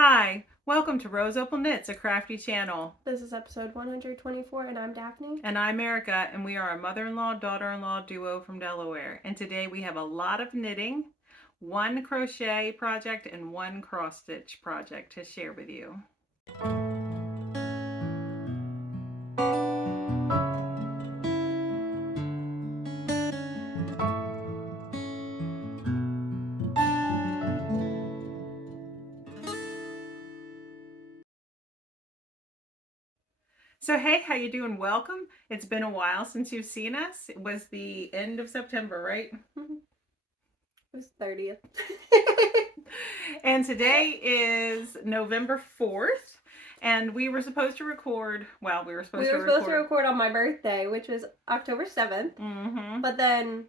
Hi, welcome to Rose Opal Knits, a crafty channel. This is episode 124, and I'm Daphne. And I'm Erica, and we are a mother-in-law, daughter-in-law duo from Delaware. And today we have a lot of knitting, one crochet project, and one cross-stitch project to share with you. So hey, how you doing? Welcome. It's been a while since you've seen us. It was the end of September, right? It was 30th. And today is November 4th. And we were supposed to record, we were supposed to record on my birthday, which was October 7th. Mm-hmm. But then,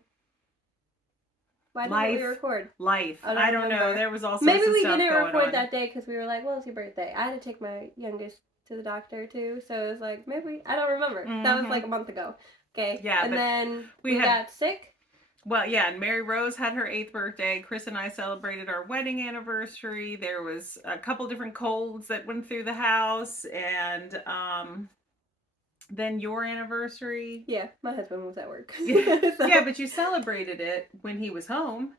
why didn't we record? Life. I don't know. There was also maybe we didn't record that day because we were like, well, it's your birthday. I had to take my youngest to the doctor too, so it was like, maybe, I don't remember. Mm-hmm. That was like a month ago. Okay. Yeah. And then we got sick. Well, yeah, and Mary Rose had her 8th birthday. Chris and I celebrated our wedding anniversary. There was a couple different colds that went through the house, and then your anniversary. Yeah, my husband was at work. So. Yeah, but you celebrated it when he was home.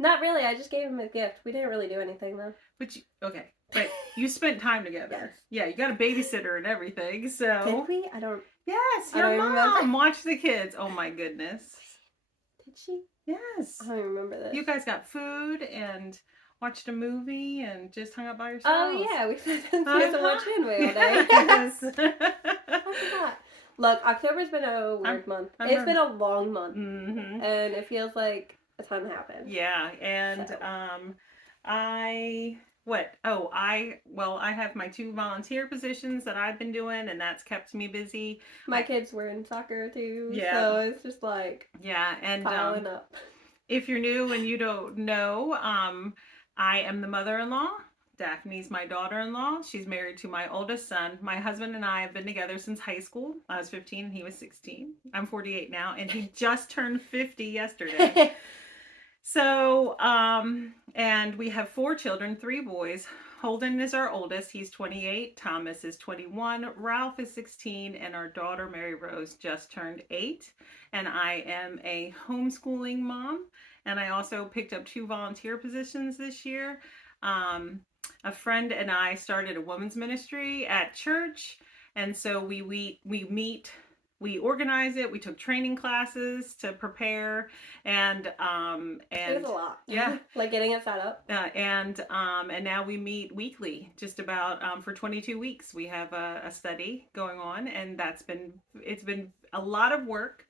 Not really. I just gave him a gift. We didn't really do anything, though. But you spent time together. Yes. Yeah, you got a babysitter and everything, so. Did we? I don't. Yes, your mom watched the kids. Oh my goodness. Did she? Yes. I don't remember this. You guys got food and watched a movie and just hung out by yourselves. Oh yeah, we spent to watch anime all day. Yes. I forgot. Look, October's been a weird month. It's been a long month, and it feels like a ton happened. Yeah, and so. I have my 2 volunteer positions that I've been doing, and that's kept me busy. My kids were in soccer too, so it's just like and piling up. If you're new and you don't know, I am the mother-in-law. Daphne's my daughter-in-law. She's married to my oldest son. My husband and I have been together since high school. I was 15 and he was 16. I'm 48 now, and he just turned 50 yesterday. So, and we have 4 children, 3 boys. Holden is our oldest. He's 28. Thomas is 21. Ralph is 16. And our daughter, Mary Rose, just turned 8. And I am a homeschooling mom. And I also picked up 2 volunteer positions this year. A friend and I started a women's ministry at church. And so we meet. We organize it. We took training classes to prepare, and it was a lot. Yeah, like getting it set up. And now we meet weekly, just about for 22 weeks. We have a study going on, and it's been a lot of work,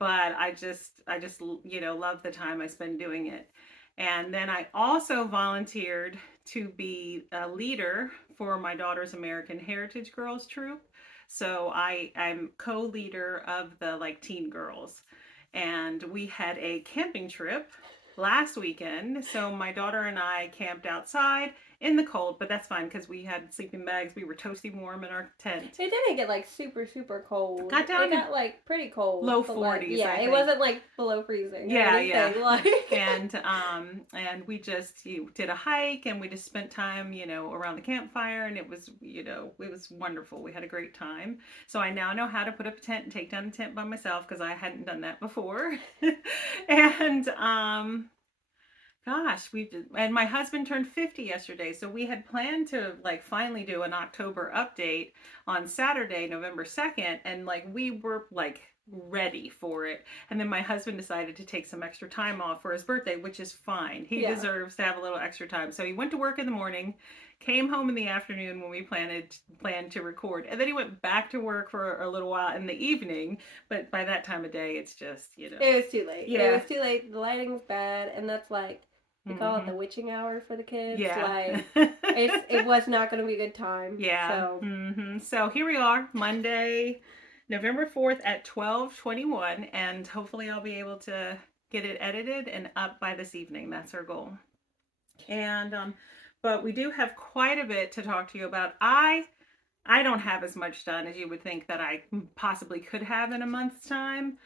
but I just love the time I spend doing it. And then I also volunteered to be a leader for my daughter's American Heritage Girls Troop. So I'm co-leader of the teen girls, and we had a camping trip last weekend. So my daughter and I camped outside in the cold, but that's fine because we had sleeping bags. We were toasty warm in our tent. It didn't get super cold. It got pretty cold. Low 40s. Yeah, it wasn't below freezing. Yeah, yeah. And we just did a hike, and we just spent time, around the campfire, and it was wonderful. We had a great time. So I now know how to put up a tent and take down a tent by myself because I hadn't done that before. And gosh, and my husband turned 50 yesterday, so we had planned to finally do an October update on Saturday, November 2nd, and we were ready for it. And then my husband decided to take some extra time off for his birthday, which is fine. He deserves to have a little extra time. So he went to work in the morning, came home in the afternoon when we planned to record, and then he went back to work for a little while in the evening. But by that time of day, it's just it was too late. Yeah, it was too late. The lighting's bad, and that's they call it the witching hour for the kids. Yeah. It was not going to be a good time. Yeah. So. So here we are, Monday, November 4th at 12:21, and hopefully I'll be able to get it edited and up by this evening. That's our goal. And but we do have quite a bit to talk to you about. I don't have as much done as you would think that I possibly could have in a month's time.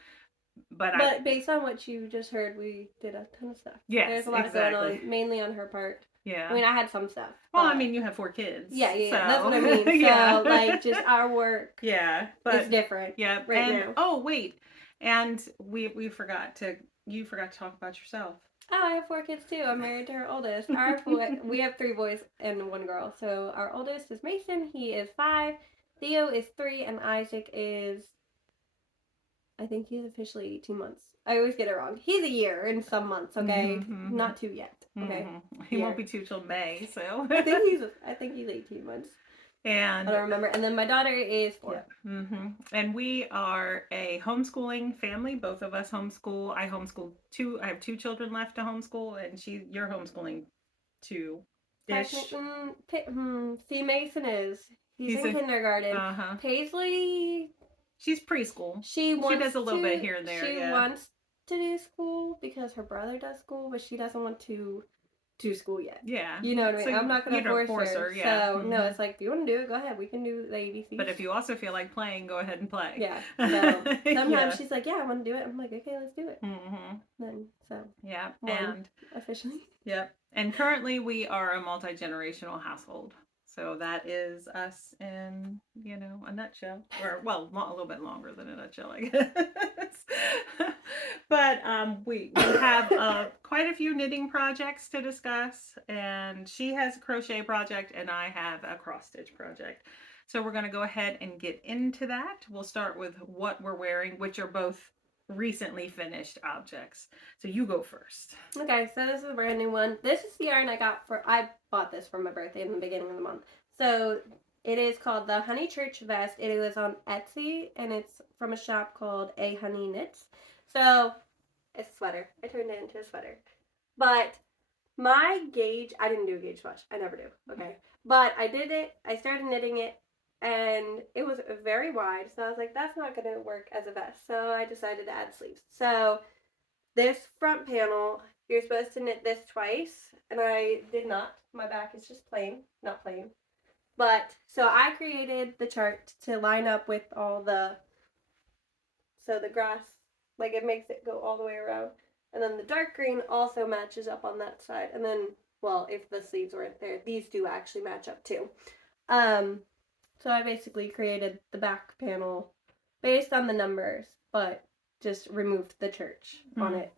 But based on what you just heard, we did a ton of stuff. Yes, there's a lot going on, mainly on her part. Yeah. I mean, I had some stuff. Well, I mean, you have 4 kids. Yeah, so. that's what I mean. So, yeah. like, just our work. Yeah, but it's different. Yeah, right now. Oh, wait, and we forgot to. You forgot to talk about yourself. Oh, I have 4 kids too. I'm married to our oldest. We have 3 boys and 1 girl. So our oldest is Mason. He is 5. Theo is 3, and Isaac is. I think he's officially 18 months. I always get it wrong. He's a year in some months. Okay, not 2 yet. Okay, he won't be 2 till May. So I think he's 18 months. And I don't remember. And then my daughter is 4. Yeah. And we are a homeschooling family. Both of us homeschool. I homeschool 2. I have 2 children left to homeschool, and you're homeschooling 2-ish. See, Mason is. He's in kindergarten. Paisley. She's preschool. She does a little bit here and there. She wants to do school because her brother does school, but she doesn't want to do school yet. Yeah. You know what I mean? So I'm not going to force her. Yeah. So, no, it's like, if you want to do it, go ahead. We can do the ABCs. But if you also feel like playing, go ahead and play. Yeah. So, sometimes she's like, yeah, I want to do it. I'm like, okay, let's do it. Then, so. Yeah. And officially. Yep. And currently we are a multi-generational household. So that is us in, a nutshell. Or, well, a little bit longer than a nutshell, I guess. But we have quite a few knitting projects to discuss. And she has a crochet project and I have a cross-stitch project. So we're going to go ahead and get into that. We'll start with what we're wearing, which are both recently finished objects. So you go first. Okay, so this is a brand new one. This is the yarn I bought this for my birthday in the beginning of the month. So it is called the Honey Church Vest. It was on Etsy and it's from a shop called A Honey Knits. So it's a sweater. I turned it into a sweater. But my gauge, I didn't do a gauge swatch. I never do. Okay. But I did it. I started knitting it. And it was very wide, so I was like, that's not going to work as a vest. So I decided to add sleeves. So this front panel, you're supposed to knit this twice, and I did not. My back is just plain, not plain. But, so I created the chart to line up with all the grass, like it makes it go all the way around. And then the dark green also matches up on that side. And then, well, if the sleeves weren't there, these do actually match up too. So I basically created the back panel based on the numbers, but just removed the church on it.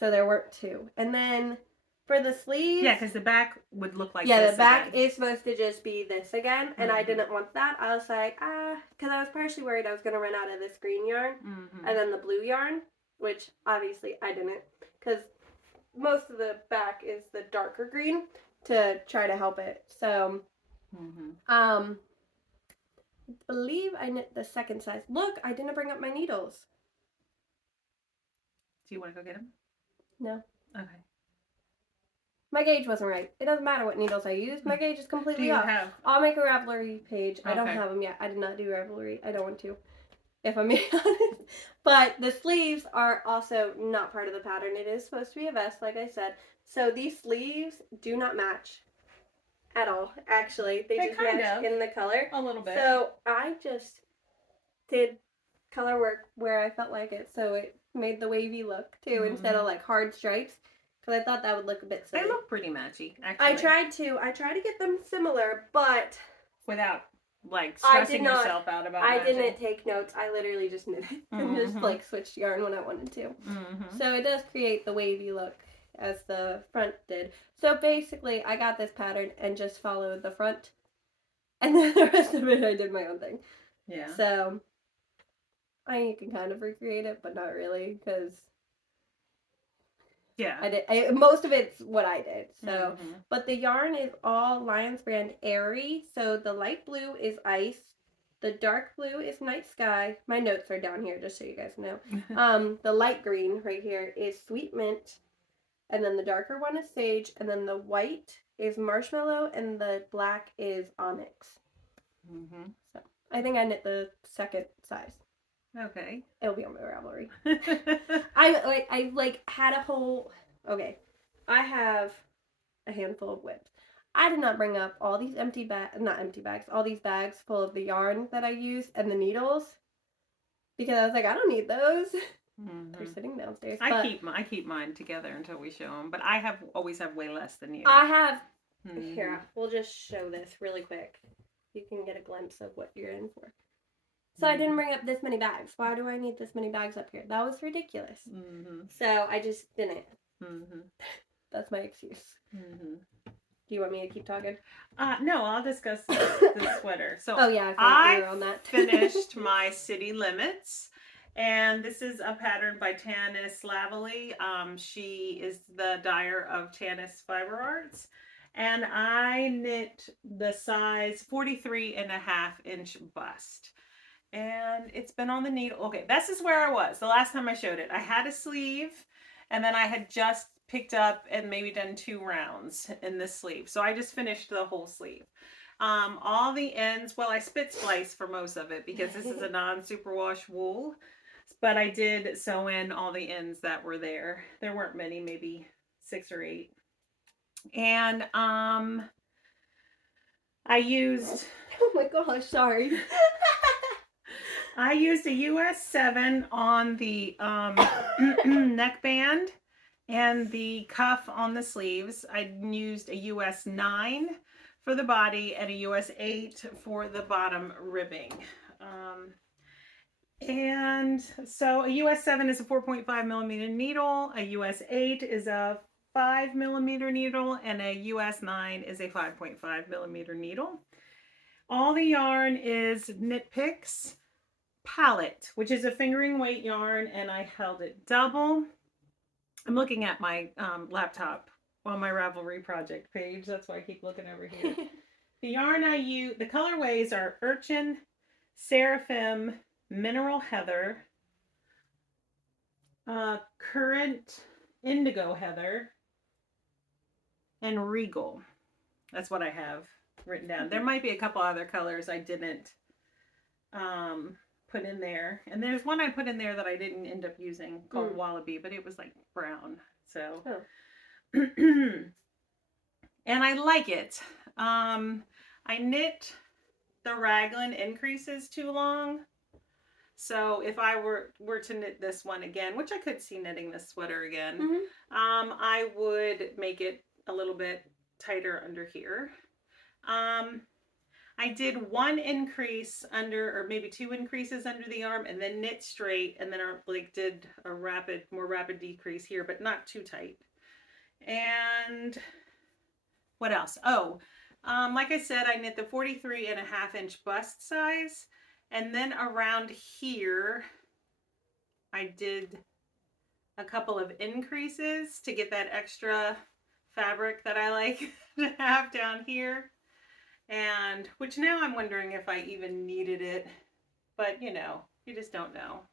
So there weren't 2. And then for the sleeves... Yeah, because the back would look like this Yeah, the back again. is supposed to just be this again, and I didn't want that. I was like, because I was partially worried I was going to run out of this green yarn, and then the blue yarn, which obviously I didn't, because most of the back is the darker green to try to help it. So, I believe I knit the second size. Look, I didn't bring up my needles. Do you want to go get them? No. Okay. My gauge wasn't right. It doesn't matter what needles I use. My gauge is completely off. I'll make a Ravelry page. I don't have them yet. I did not do Ravelry. I don't want to, if I'm being honest. But the sleeves are also not part of the pattern. It is supposed to be a vest, like I said. So these sleeves do not match at all, actually. They just match in the color. A little bit. So I just did color work where I felt like it. So it made the wavy look, too, instead of, like, hard stripes. Because I thought that would look a bit silly. They look pretty matchy, actually. I tried to get them similar, but... Without, like, stressing yourself out about it. I didn't take notes. I literally just knit it. And just, like, switched yarn when I wanted to. So it does create the wavy look, as the front did. So basically, I got this pattern and just followed the front. And then the rest of it, I did my own thing. Yeah. So, I can kind of recreate it, but not really, because... Yeah. Most of it's what I did. So, but the yarn is all Lions brand Airy. So the light blue is Ice. The dark blue is Night Sky. My notes are down here, just so you guys know. The light green right here is Sweet Mint. And then the darker one is Sage. And then the white is Marshmallow. And the black is Onyx. So I think I knit the second size. Okay. It'll be on my Ravelry. I had a whole... Okay. I have a handful of whips. I did not bring up all these all these bags full of the yarn that I use and the needles. Because I was like, I don't need those. They're sitting downstairs. I keep mine together until we show them. But I always have way less than you. I have Here, we'll just show this really quick. You can get a glimpse of what you're in for. So I didn't bring up this many bags. Why do I need this many bags up here? That was ridiculous. So I just didn't. That's my excuse. Do you want me to keep talking? No, I'll discuss the sweater. So oh yeah, I forgot on that. finished my City Limits, and this is a pattern by Tanis Lavallee. She is the dyer of Tanis Fiber Arts, and I knit the size 43.5-inch bust. And it's been on the needle. Okay, this is where I was the last time I showed it. I had a sleeve, and then I had just picked up and maybe done 2 rounds in this sleeve. So I just finished the whole sleeve. All the ends, well, I spit splice for most of it because this is a non-superwash wool, but I did sew in all the ends that were there. There weren't many, maybe 6 or 8. And I used, oh my gosh, sorry. I used a US 7 on the neckband and the cuff on the sleeves. I used a US 9 for the body and a US 8 for the bottom ribbing. And so a US 7 is a 4.5 millimeter needle, a US 8 is a 5 millimeter needle, and a US 9 is a 5.5 millimeter needle. All the yarn is Knit Picks Palette, which is a fingering weight yarn, and I held it double. I'm looking at my laptop on my Ravelry project page. That's why I keep looking over here. The yarn I use, the colorways are Urchin, Seraphim, Mineral Heather, Current Indigo Heather, and Regal. That's what I have written down. There might be a couple other colors I didn't put in there, and there's one I put in there that I didn't end up using called Wallaby, but it was like brown. So and I like it. I knit the raglan increases too long, so if I were to knit this one again, which I could see knitting this sweater again, I would make it a little bit tighter under here. I did 1 increase under, or maybe 2 increases under the arm, and then knit straight, and then did a more rapid decrease here, but not too tight. And what else? Oh, like I said, I knit the 43.5-inch bust size, and then around here, I did a couple of increases to get that extra fabric that I like to have down here. And which now I'm wondering if I even needed it, but you know, you just don't know.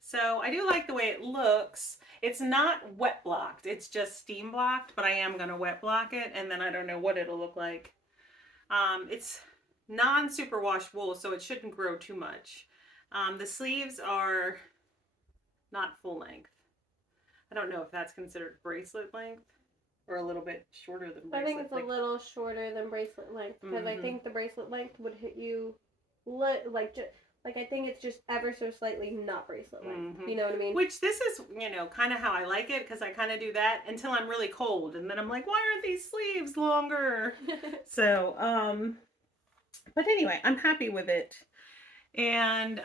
So I do like the way it looks. It's not wet blocked, it's just steam blocked, but I am going to wet block it, and then I don't know what it'll look like. It's non-superwash wool, so it shouldn't grow too much. The sleeves are not full length. I don't know if that's considered bracelet length. Or a little bit shorter than bracelet. I think it's a little shorter than bracelet length, because I think the bracelet length would hit you I think it's just ever so slightly not bracelet length. You know what I mean? Which this is, you know, kind of how I like it, because I kind of do that until I'm really cold, and then I'm like, why aren't these sleeves longer? So, but anyway, I'm happy with it, and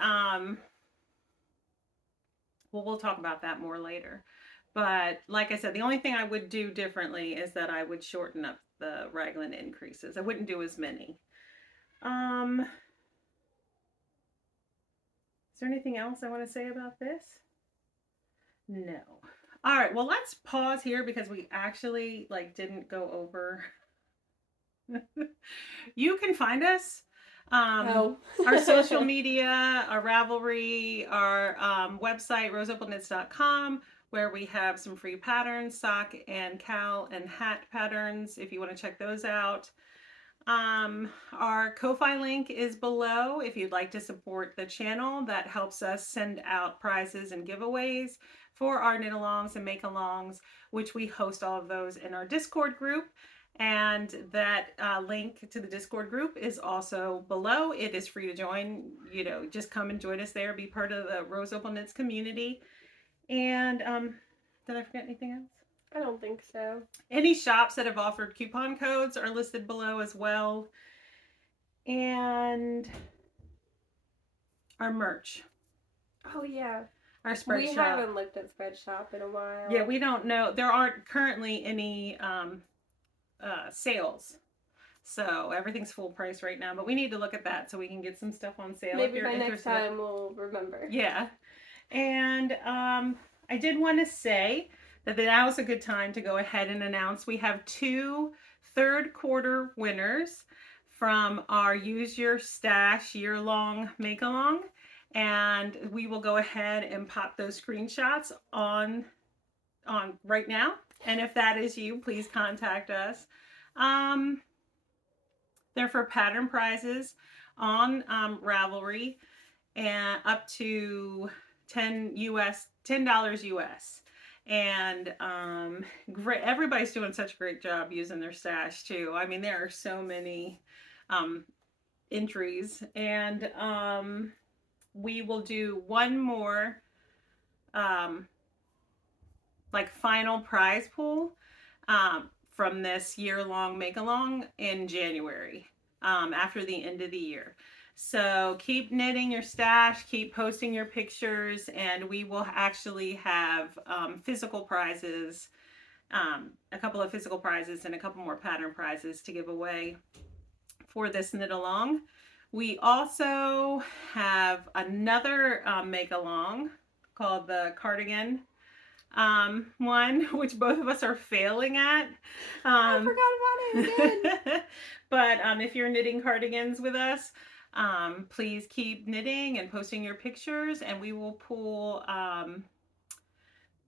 well, we'll talk about that more later. But like I said, the only thing I would do differently is that I would shorten up the raglan increases. I wouldn't do as many. Is there anything else I want to say about this? No. All right, well, let's pause here because we actually didn't go over. You can find us. Our social media, our Ravelry, our website, roseopalknits.com, where we have some free patterns, sock and cowl and hat patterns, if you want to check those out. Our Ko-Fi link is below if you'd like to support the channel. That helps us send out prizes and giveaways for our knit-alongs and make-alongs, which we host all of those in our Discord group. And that link to the Discord group is also below. It is free to join. You know, just come and join us there. Be part of the Rose Opal Knits community. And did I forget anything else? I don't think so. Any shops that have offered coupon codes are listed below as well. And our merch, Oh yeah. our spread We shop. haven't looked at Spread Shop in a while. Yeah, we don't know. There aren't currently any sales. So everything's full price right now, but we need to look at that so we can get some stuff on sale. Maybe if you're by interested. next time we'll remember. Yeah. And I did want to say that now is a good time to go ahead and announce we have 2 third quarter winners from our Use Your Stash year-long make-along. And we will go ahead and pop those screenshots on right now. And if that is you, please contact us. They're for pattern prizes on Ravelry and up to $10 US. And great, everybody's doing such a great job using their stash too. I mean, there are so many entries, and we will do one more like final prize pool from this year-long make-along in January after the end of the year. So keep knitting your stash, keep posting your pictures, and we will actually have physical prizes, a couple of physical prizes and a couple more pattern prizes to give away for this knit along. We also have another make-along called the cardigan one, which both of us are failing at. I forgot about it again. But if you're knitting cardigans with us, please keep knitting and posting your pictures, and we will pull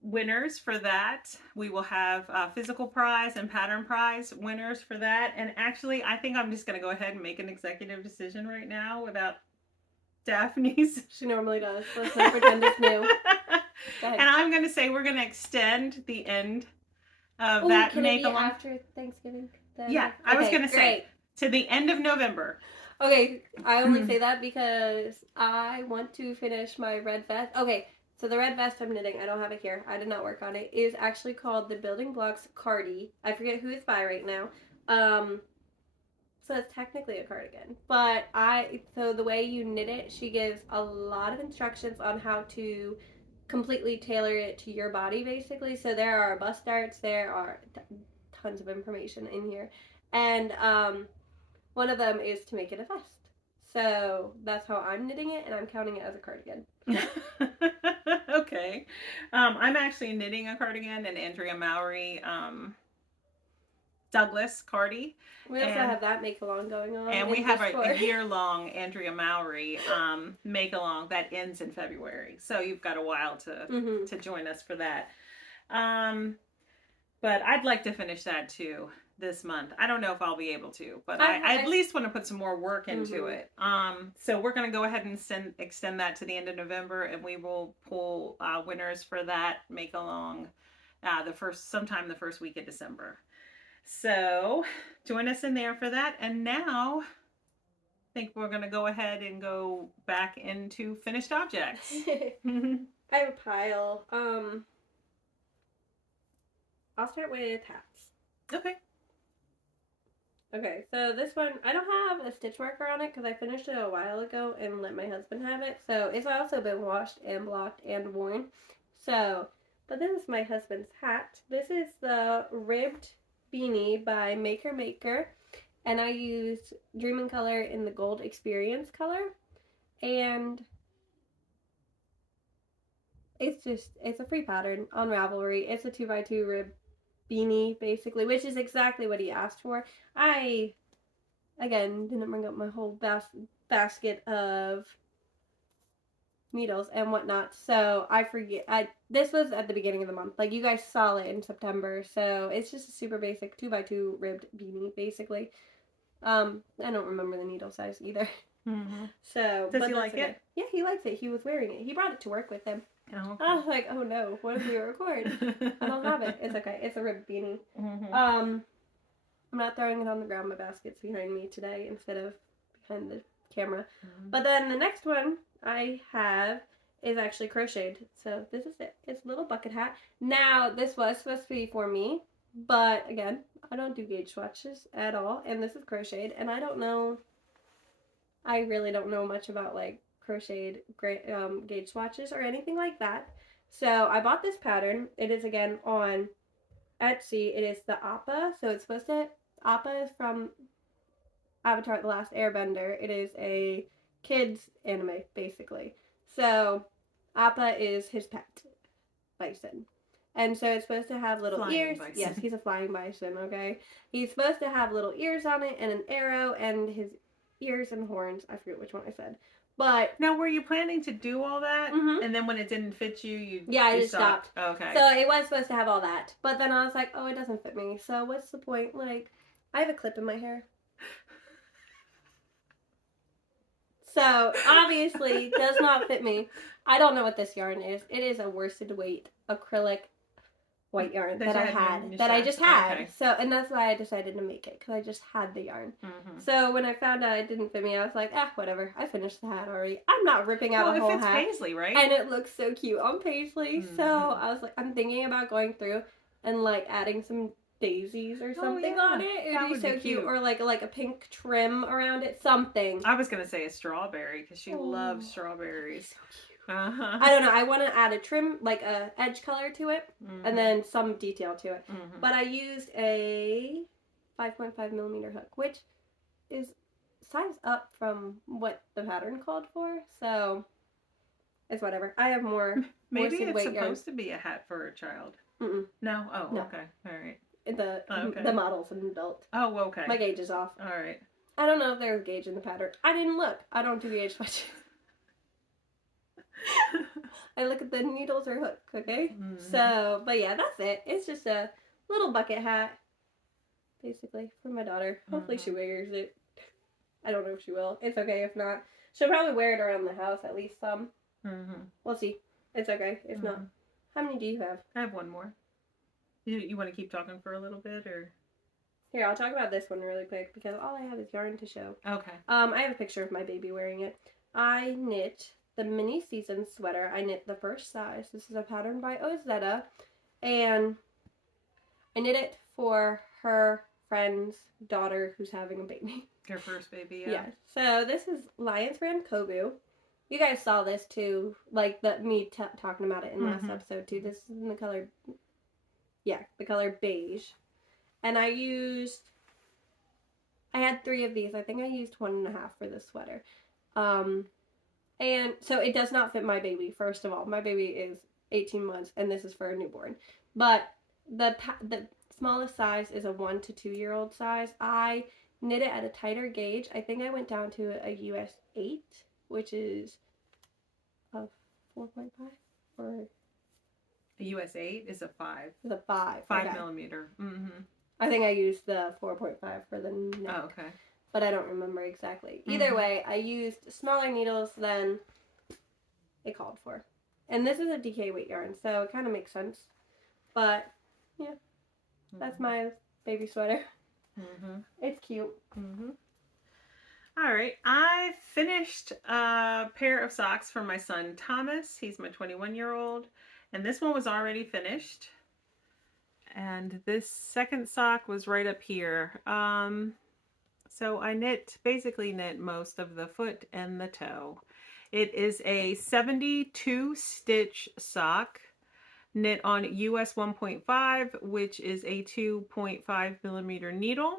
winners for that. We will have physical prize and pattern prize winners for that. And actually, I think I'm just going to go ahead and make an executive decision right now without Daphne's. She normally does. Let's not pretend it's new. And I'm going to say we're going to extend the end of that can make it be along after Thanksgiving? Yeah, I was going to say to the end of November. Okay, I only say that because I want to finish my red vest. Okay, so the red vest I'm knitting, I don't have it here. I did not work on it. It is actually called the Building Blocks Cardi. I forget who it's by right now. So it's technically a cardigan. But so the way you knit it, she gives a lot of instructions on how to completely tailor it to your body, basically. So there are bust darts, there are tons of information in here. And one of them is to make it a vest. So that's how I'm knitting it, and I'm counting it as a cardigan. Okay. I'm actually knitting a cardigan, an Andrea Mowry Douglas Cardi. We also have that make-along going on. And we have a year-long Andrea Mowry make-along that ends in February. So you've got a while to join us for that. But I'd like to finish that too this month. I don't know if I'll be able to, but I at least want to put some more work into it. So we're going to go ahead and extend that to the end of November, and we will pull winners for that make-along sometime the first week of December. So join us in there for that. And now I think we're going to go ahead and go back into finished objects. I have a pile. I'll start with hats. Okay. Okay, so this one, I don't have a stitch marker on it because I finished it a while ago and let my husband have it. So it's also been washed and blocked and worn. So, but this is my husband's hat. This is the ribbed beanie by Maker, and I used Dream in Color in the Gold Experience color, and it's a free pattern on Ravelry. It's a 2x2 rib beanie, basically, which is exactly what he asked for. I, again, didn't bring up my whole basket of needles and whatnot, so I forget. This was at the beginning of the month. Like, you guys saw it in September, so it's just a super basic 2x2 ribbed beanie, basically. I don't remember the needle size either. So, does he like it? Yeah, he likes it. He was wearing it. He brought it to work with him. Oh, okay. I was like, oh no, what if we record? I don't have it. It's okay. It's a ribbed beanie. I'm not throwing it on the ground. My basket's behind me today instead of behind the camera. But then the next one I have is actually crocheted. So this is it. It's a little bucket hat. Now, this was supposed to be for me, but again, I don't do gauge swatches at all, and this is crocheted, and I really don't know much about like crocheted gauge swatches or anything like that. So I bought this pattern. It is again on Etsy. It is the Appa. So it's supposed to, Appa is from Avatar: The Last Airbender. It is a kids anime basically. So Appa is his pet bison. And so it's supposed to have little Flying ears. bison. Yes, he's a flying bison, okay? He's supposed to have little ears on it and an arrow, and his ears and horns. I forget which one I said. But now, were you planning to do all that? Mhm. And then when it didn't fit you, I you just stopped. Okay. So it was supposed to have all that. But then I was like, oh, it doesn't fit me. So what's the point? Like, I have a clip in my hair. So obviously does not fit me. I don't know what this yarn is. It is a worsted weight acrylic white yarn that I just had. Okay. So, and that's why I decided to make it, because I just had the yarn. Mm-hmm. So when I found out it didn't fit me, I was like, whatever. I finished the hat already. I'm not ripping out a whole hat. Well, it fits Paisley, right? And it looks so cute on Paisley. Mm-hmm. So I was like, I'm thinking about going through and like adding some daisies or something on it. It would be so cute. Or like a pink trim around it, something. I was gonna say a strawberry, because she loves strawberries. Uh-huh. I don't know. I want to add a trim, like a edge color to it, and then some detail to it. Mm-hmm. But I used a 5.5 millimeter hook, which is size up from what the pattern called for. So it's whatever. I have more. Maybe it's supposed to be a hat for a child. Mm-mm. No. Oh, no. Okay. All right. The model's an adult. Oh, okay. My gauge is off. All right. I don't know if there's a gauge in the pattern. I didn't look. I don't do gauge swatches. I look at the needles or hook, okay? Mm-hmm. So, but yeah, that's it. It's just a little bucket hat, basically, for my daughter. Hopefully she wears it. I don't know if she will. It's okay if not. She'll probably wear it around the house, at least some. Mm-hmm. We'll see. It's okay if not. How many do you have? I have one more. You want to keep talking for a little bit, or? Here, I'll talk about this one really quick, because all I have is yarn to show. Okay. I have a picture of my baby wearing it. I knit the mini season sweater. I knit the first size. This is a pattern by Ozetta, and I knit it for her friend's daughter who's having a baby. Her first baby, yeah. Yeah. So this is Lions Brand Kobu. You guys saw this too, like me talking about it in last episode too. This is in the color, the color beige, and I had 3 of these. I think I used 1.5 for this sweater. And so it does not fit my baby, first of all. My baby is 18 months, and this is for a newborn. But the smallest size is a 1 to 2 year old size. I knit it at a tighter gauge. I think I went down to a US 8, which is a 4.5 or a US 8 is a 5. It's a 5. 5 millimeter. Mm-hmm. I think I used the 4.5 for the neck. Oh, okay. But I don't remember exactly. Either way, I used smaller needles than it called for. And this is a DK weight yarn, so it kind of makes sense. But, yeah, that's my baby sweater. It's cute. All right, I finished a pair of socks for my son Thomas. He's my 21-year-old, and this one was already finished. And this second sock was right up here. So I basically knit most of the foot and the toe. It is a 72 stitch sock knit on US 1.5, which is a 2.5 millimeter needle.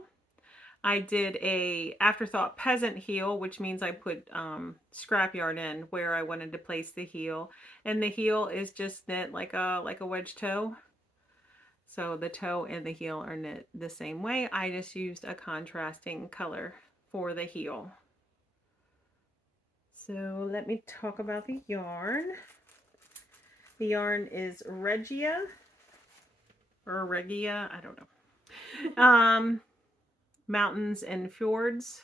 I did a afterthought peasant heel, which means I put scrap yarn in where I wanted to place the heel, and the heel is just knit like a wedge toe. So the toe and the heel are knit the same way. I just used a contrasting color for the heel. So let me talk about the yarn. The yarn is Regia, or Regia, I don't know. Mountains and Fjords.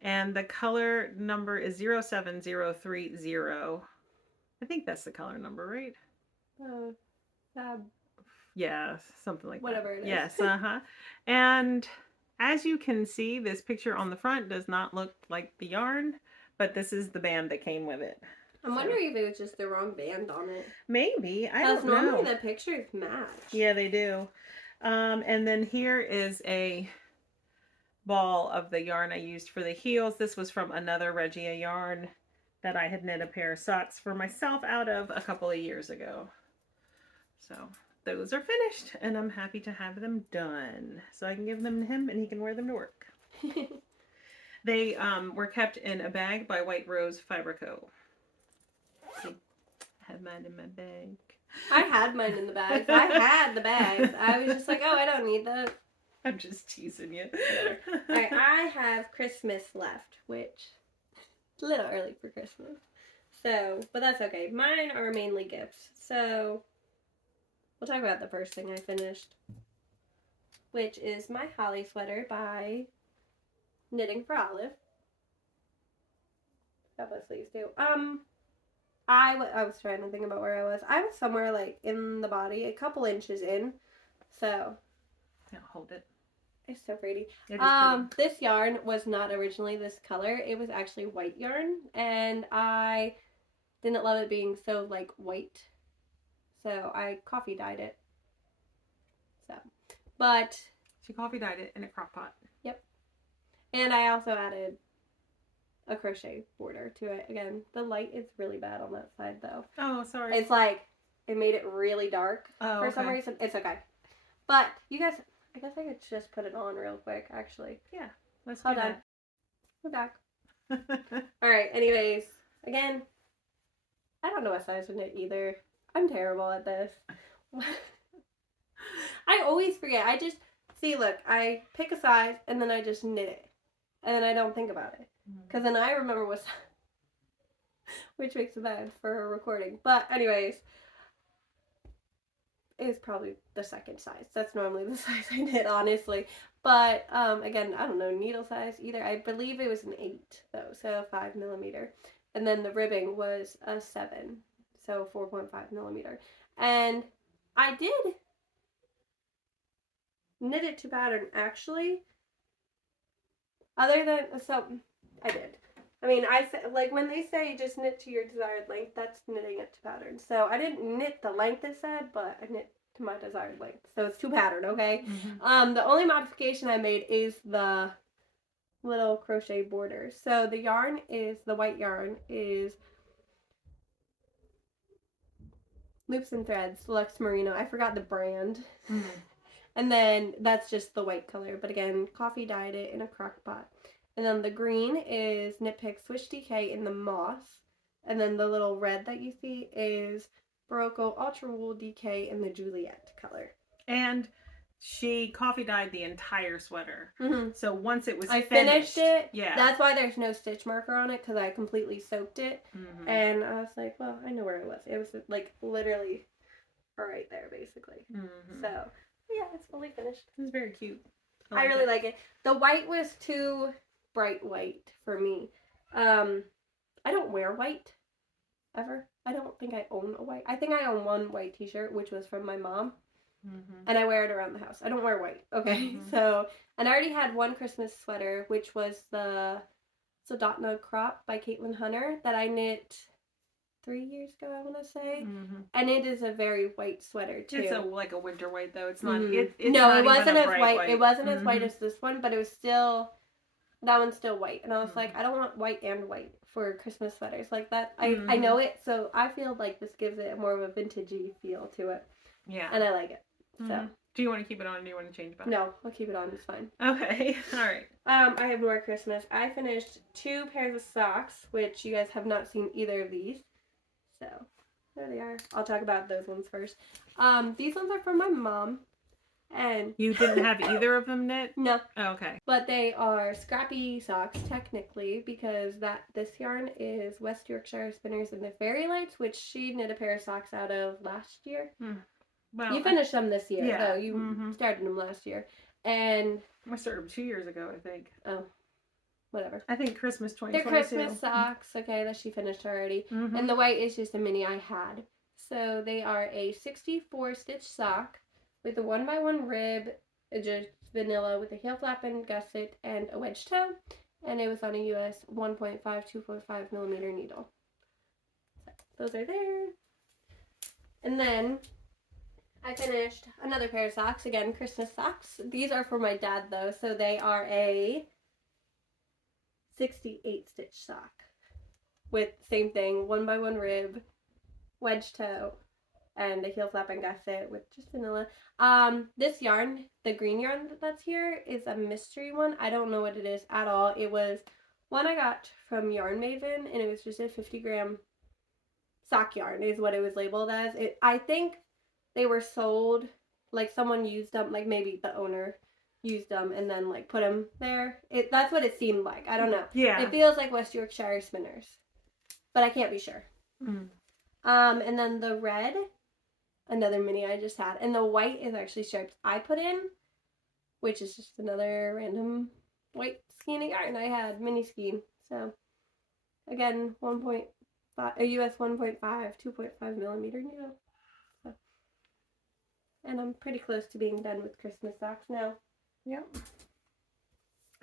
And the color number is 07030. I think that's the color number, right? Yeah, something like whatever that. It is. Yes, And as you can see, this picture on the front does not look like the yarn, but this is the band that came with it. I'm wondering if it was just the wrong band on it. Maybe. I don't know. Because normally the pictures match. Yeah, they do. And then here is a ball of the yarn I used for the heels. This was from another Regia yarn that I had knit a pair of socks for myself out of a couple of years ago. So those are finished and I'm happy to have them done. So I can give them to him and he can wear them to work. They were kept in a bag by White Rose Fiber Co. See, I have mine in my bag. I had mine in the bags. I had the bags. I was just like, oh, I don't need those. I'm just teasing you. Alright, I have Christmas left, which is a little early for Christmas. So, but that's okay. Mine are mainly gifts. So, we'll talk about the first thing I finished, which is my holly sweater by Knitting for Olive. Got my sleeves too. I was trying to think about where I was. I was somewhere like in the body, a couple inches in. So, yeah, hold it. It's so pretty. Pretty. This yarn was not originally this color. It was actually white yarn, and I didn't love it being so like white. So I coffee dyed it. But she coffee dyed it in a crock pot. Yep. And I also added a crochet border to it. Again, the light is really bad on that side though. Oh, sorry. It's like it made it really dark for some reason. It's okay. But you guys, I guess I could just put it on real quick, actually. Yeah, let's do that. We're back. Alright, anyways, again, I don't know what size to knit either. I'm terrible at this. I always forget. I just, see, look, I pick a size and then I just knit it. And then I don't think about it. Because then I remember what size, which makes it bad for a recording. But anyways, it's probably the second size. That's normally the size I knit, honestly. But, again, I don't know needle size either. I believe it was an 8, though, so 5 millimeter. And then the ribbing was a 7, so 4.5 millimeter. And I did knit it to pattern, actually. Other than, so, I did. I mean, like, when they say just knit to your desired length, that's knitting it to pattern. So, I didn't knit the length it said, but I knit to my desired length. So, it's to pattern, okay? Mm-hmm. The only modification I made is the little crochet borders. So, the yarn is, the white yarn is Loops and Threads, Luxe Merino. I forgot the brand. Mm-hmm. And then that's just the white color. But again, coffee dyed it in a crock pot. And then the green is Knit Pick Switch DK in the moss. And then the little red that you see is Baroko Ultra Wool DK in the Juliet color. And she coffee dyed the entire sweater. Mm-hmm. So once it was finished it. Yeah. That's why there's no stitch marker on it, because I completely soaked it. Mm-hmm. And I was like, well, I know where it was. It was like literally right there, basically. Mm-hmm. So yeah, it's fully finished. It's very cute. I really like it. The white was too bright white for me. I don't wear white ever. I don't think I own a white. I think I own one white t-shirt, which was from my mom. Mm-hmm. And I wear it around the house. I don't wear white. Okay. Mm-hmm. So, and I already had one Christmas sweater, which was the Sodatna Crop by Caitlin Hunter that I knit 3 years ago, I want to say. Mm-hmm. And it is a very white sweater too. It's like a winter white though. It's not. Mm-hmm. It wasn't as white. It wasn't as white as this one, but it was still. That one's still white, and I was like, I don't want white and white for Christmas sweaters like that. I know it, so I feel like this gives it more of a vintagey feel to it. Yeah, and I like it. So, do you want to keep it on, or do you want to change it back? No, I'll keep it on. It's fine. Okay, all right. I have more Christmas. I finished 2 pairs of socks, which you guys have not seen either of these. So, there they are. I'll talk about those ones first. These ones are from my mom. And you didn't have either of them knit? No. Oh, okay. But they are scrappy socks, technically, because this yarn is West Yorkshire Spinners and the Fairy Lights, which she knit a pair of socks out of last year. Well, you finished them this year, though. You started them last year. And I started them 2 years ago, I think. Oh, whatever. I think Christmas 2022. They're Christmas socks, okay, that she finished already. Mm-hmm. And the white is just a mini I had. So they are a 64 stitch sock with a 1x1 rib, just vanilla with a heel flap and gusset and a wedge toe. And it was on a US 1.5 2.5 millimeter needle. those are there. And then I finished another pair of socks. Again, Christmas socks. These are for my dad, though. So they are a 68 stitch sock with same thing, 1x1 rib, wedge toe, and a heel flap and gusset with just vanilla. This yarn, the green yarn that's here, is a mystery one. I don't know what it is at all. It was one I got from Yarn Maven, and it was just a 50-gram sock yarn is what it was labeled as. I think they were sold, like someone used them, like maybe the owner used them and then like put them there. That's what it seemed like. I don't know. Yeah. It feels like West Yorkshire Spinners, but I can't be sure. Mm. And then the red, another mini I just had, and the white is actually stripes I put in, which is just another random white skein of yarn I had, mini skein. So again, 1.5, a US 1.5, 2.5 millimeter needle. So. And I'm pretty close to being done with Christmas socks now. Yep.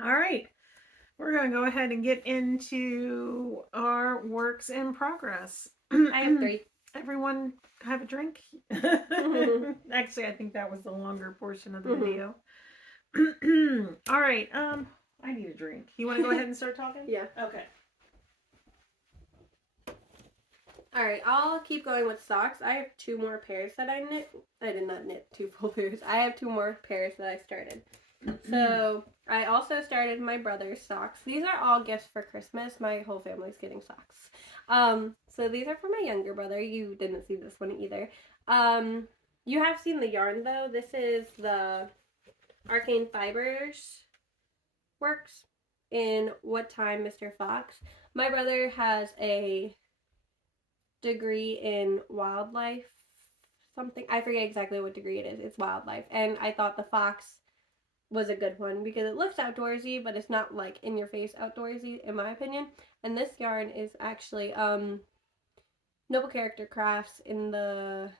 All right. We're going to go ahead and get into our works in progress. I have 3. Everyone have a drink? Actually, I think that was the longer portion of the video. All right. I need a drink. You want to go ahead and start talking? Yeah. Okay. All right, I'll keep going with socks. I have 2 more pairs that I knit. I did not knit 2 full pairs. I have 2 more pairs that I started. So I also started my brother's socks. These are all gifts for Christmas. My whole family's getting socks. So these are for my younger brother. You didn't see this one either. You have seen the yarn though. This is the Arcane Fibers works in What Time, Mr. Fox. My brother has a degree in wildlife something. I forget exactly what degree it is. It's wildlife. And I thought the fox was a good one because it looks outdoorsy, but it's not like in your face outdoorsy in my opinion. And this yarn is actually Noble Character Crafts in the,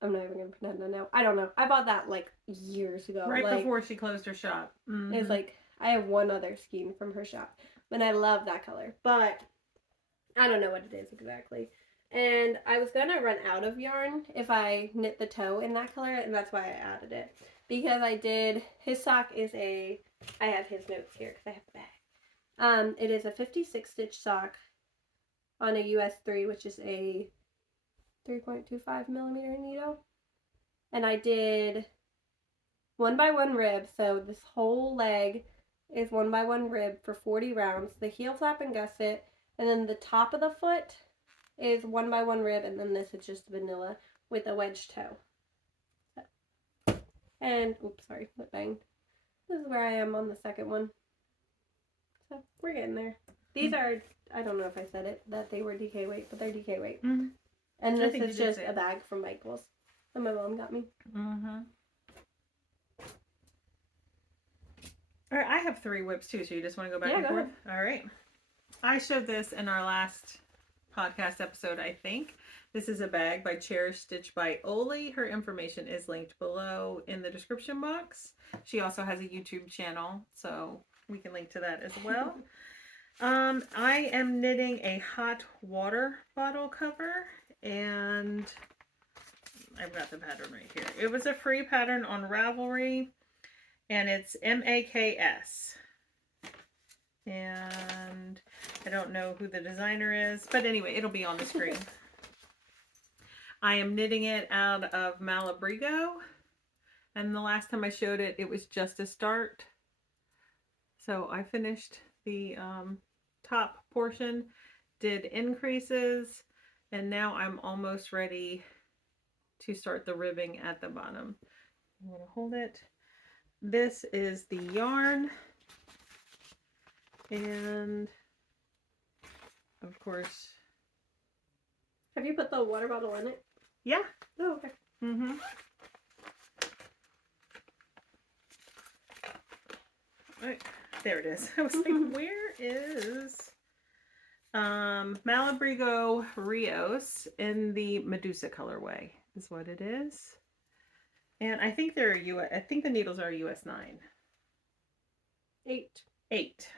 I'm not even gonna pretend to know. I don't know. I bought that like years ago. Right like, before she closed her shop. It's like I have one other skein from her shop, and I love that color, but I don't know what it is exactly. And I was gonna run out of yarn if I knit the toe in that color, and that's why I added it. Because I did, his sock is I have his notes here because I have the bag. It is a 56 stitch sock on a US 3, which is a 3.25 millimeter needle. And I did 1x1 rib, so this whole leg is 1x1 rib for 40 rounds. The heel flap and gusset, and then the top of the foot is 1x1 rib, and then this is just vanilla with a wedge toe. And, oops, sorry, that banged. This is where I am on the second one. So, we're getting there. These are, I don't know if I said it, that they were DK weight, but they're DK weight. Mm-hmm. And this is just a bag from Michael's that my mom got me. Mm-hmm. All right, I have 3 whips too, so you just want to go back and forth? All right. I showed this in our last podcast episode, I think. This is a bag by Cherish Stitch by Oli. Her information is linked below in the description box. She also has a YouTube channel, so we can link to that as well. I am knitting a hot water bottle cover, and I've got the pattern right here. It was a free pattern on Ravelry, and it's MAKS. And I don't know who the designer is, but anyway, it'll be on the screen. I am knitting it out of Malabrigo, and the last time I showed it, it was just a start. So I finished the top portion, did increases, and now I'm almost ready to start the ribbing at the bottom. I'm going to hold it. This is the yarn, and of course, have you put the water bottle in it? Yeah. Oh, okay. Mm-hmm. Right, there it is. I was like, where is Malabrigo Rios in the Medusa colorway is what it is. And I think they're I think the needles are US 9. 8. 8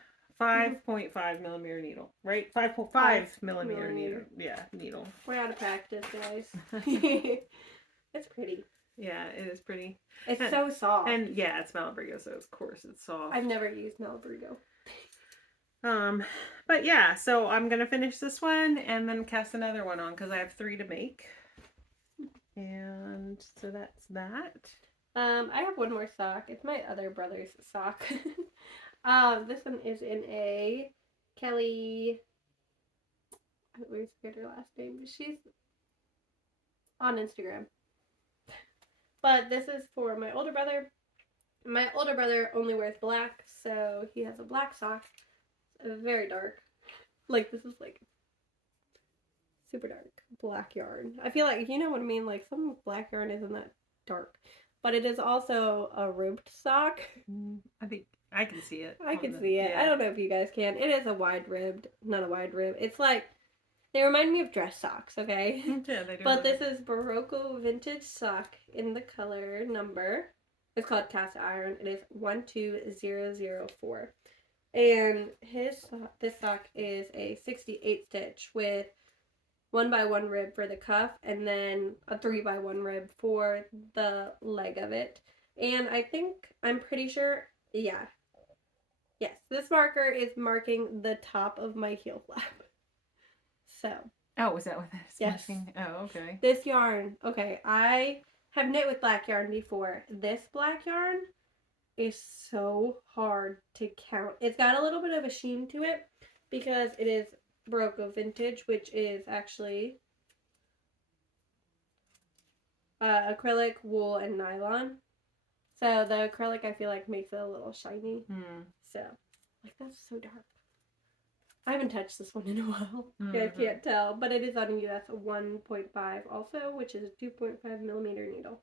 5.5 millimeter needle, right? 5.5 millimeter needle. Yeah, needle. We're out of practice, guys. It's pretty. Yeah, it is pretty. It's so soft. And yeah, it's Malabrigo, so of course it's soft. I've never used Malabrigo. But yeah, so I'm gonna finish this one and then cast another one on because I have 3 to make. And so that's that. I have one more sock. It's my other brother's sock. This one is in a Kelly. I always forget her last name. She's on Instagram. But this is for my older brother. My older brother only wears black, so he has a black sock. Very dark. Like, this is like super dark black yarn. I feel like, you know what I mean? Like, some black yarn isn't that dark. But it is also a ribbed sock. I think I can see it. I can see it. Yeah. I don't know if you guys can. It is a wide ribbed, not a wide rib. It's like, they remind me of dress socks, okay? Yeah, they do. But this is Baroko vintage sock in the color number. It's called cast iron. It is 12004. And this sock is a 68 stitch with 1x1 rib for the cuff and then a 3x1 rib for the leg of it. And I'm pretty sure, yeah. Yes, this marker is marking the top of my heel flap. So. Oh, was that what that's yes. marking? Oh, okay. This yarn, okay, I have knit with black yarn before. This black yarn is so hard to count. It's got a little bit of a sheen to it because it is Baroko vintage, which is actually acrylic, wool, and nylon. So the acrylic, I feel like, makes it a little shiny. So, like, that's so dark. I haven't touched this one in a while. You guys can't tell, but it is on a US 1.5 also, which is a 2.5 millimeter needle.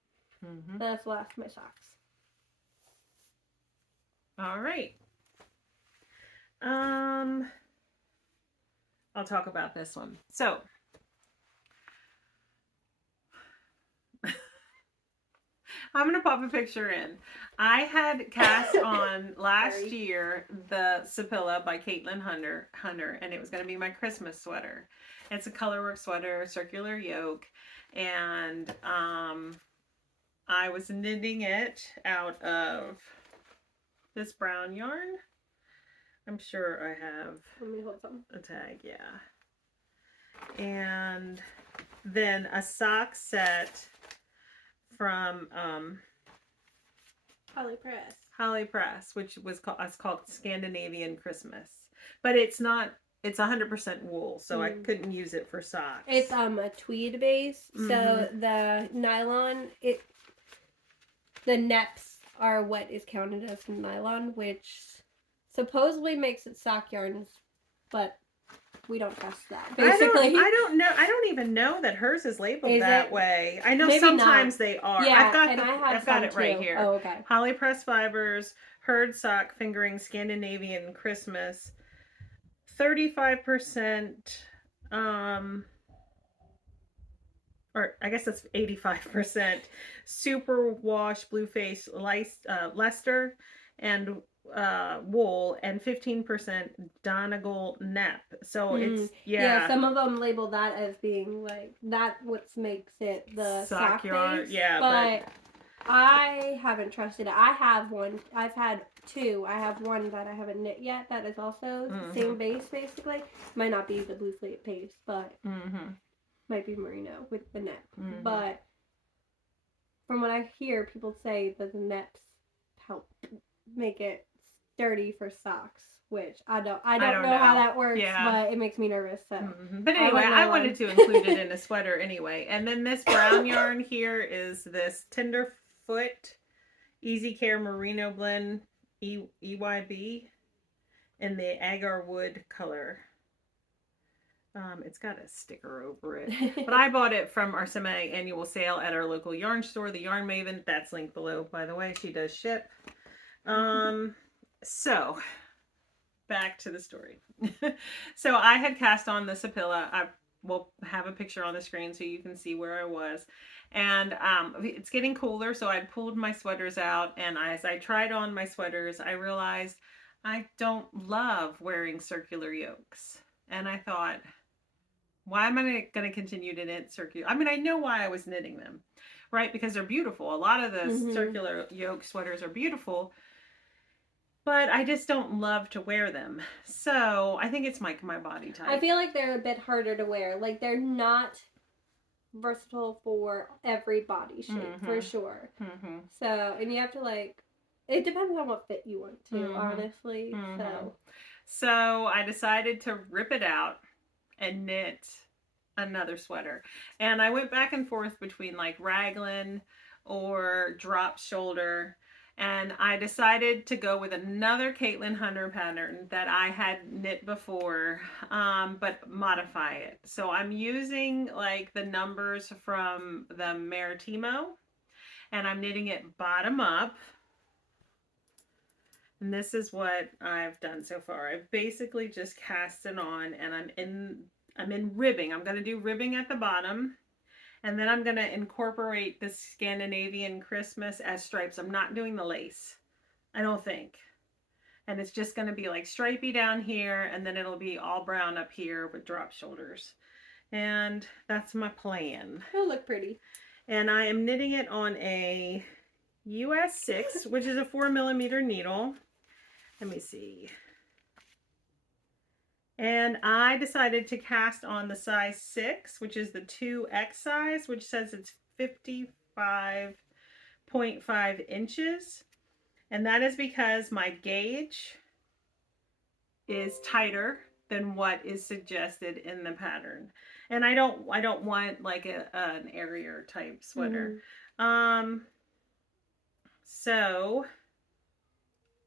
That's the last of my socks. All right. I'll talk about this one. So, I'm going to pop a picture in. I had cast on last year the Sapilla by Caitlin Hunter, and it was going to be my Christmas sweater. It's a colorwork sweater, circular yoke, and I was knitting it out of this brown yarn. I'm sure I have a tag, yeah. And then a sock set from Holly Press, which was called Scandinavian Christmas. But it's 100% wool, so I couldn't use it for socks. It's a tweed base, so the nylon, the neps are what is counted as nylon, which supposedly makes it sock yarns, but we don't trust that. Basically, I don't know. I don't even know that hers is labeled that way. I know sometimes they are. Yeah, I've got it right here. Oh, okay. Holly Press Fibers, Herd Sock Fingering Scandinavian Christmas, 35%. Or I guess that's 85% super wash blue face Leicester and wool and 15% Donegal nep. So it's yeah, some of them label that as being like that what makes it the sock yarn. base, yeah, but I haven't trusted it. I have one. I've had 2. I have one that I haven't knit yet that is also the same base basically. Might not be the blue slate base, but might be merino with the net. But from what I hear, people say that the nets help make it sturdy for socks, which I don't know how that works, but it makes me nervous. So, but anyway, I wanted to include it in a sweater anyway. And then this brown yarn here is this Tenderfoot Easy Care Merino Blend EYB in the agar wood color. It's got a sticker over it, but I bought it from our semi-annual sale at our local yarn store, the Yarn Maven. That's linked below, by the way. She does ship. So back to the story. So I had cast on the Sapilla. I will have a picture on the screen so you can see where I was. And it's getting cooler, so I pulled my sweaters out, and as I tried on my sweaters, I realized I don't love wearing circular yokes. And I thought, why am I going to continue to knit circular? I mean, I know why I was knitting them, right? Because they're beautiful. A lot of the Mm-hmm. circular yoke sweaters are beautiful, but I just don't love to wear them. So I think it's my body I type. feel like they're a bit harder to wear. Like they're not versatile for every body shape for Mm-hmm. sure. Mm-hmm. So, and you have to like, it depends on what fit you want to, Mm-hmm. honestly. Mm-hmm. So, So I decided to rip it out and knit another sweater. And I went back and forth between like raglan or drop shoulder. And I decided to go with another Caitlin Hunter pattern that I had knit before, but modify it. So I'm using like the numbers from the Maritimo, and I'm knitting it bottom up. And this is what I've done so far. I've basically just cast it on, and I'm in ribbing. I'm going to do ribbing at the bottom, and then I'm going to incorporate the Scandinavian Christmas as stripes. I'm not doing the lace, I don't think. And it's just going to be like stripey down here, and then it'll be all brown up here with drop shoulders. And that's my plan. it'll look pretty. And I am knitting it on a US 6, which is a 4mm needle. Let me see. And I decided to cast on the size 6, which is the 2X size, which says it's 55.5 inches. And that is because my gauge is tighter than what is suggested in the pattern. And I don't want like an airier type sweater. Mm-hmm. So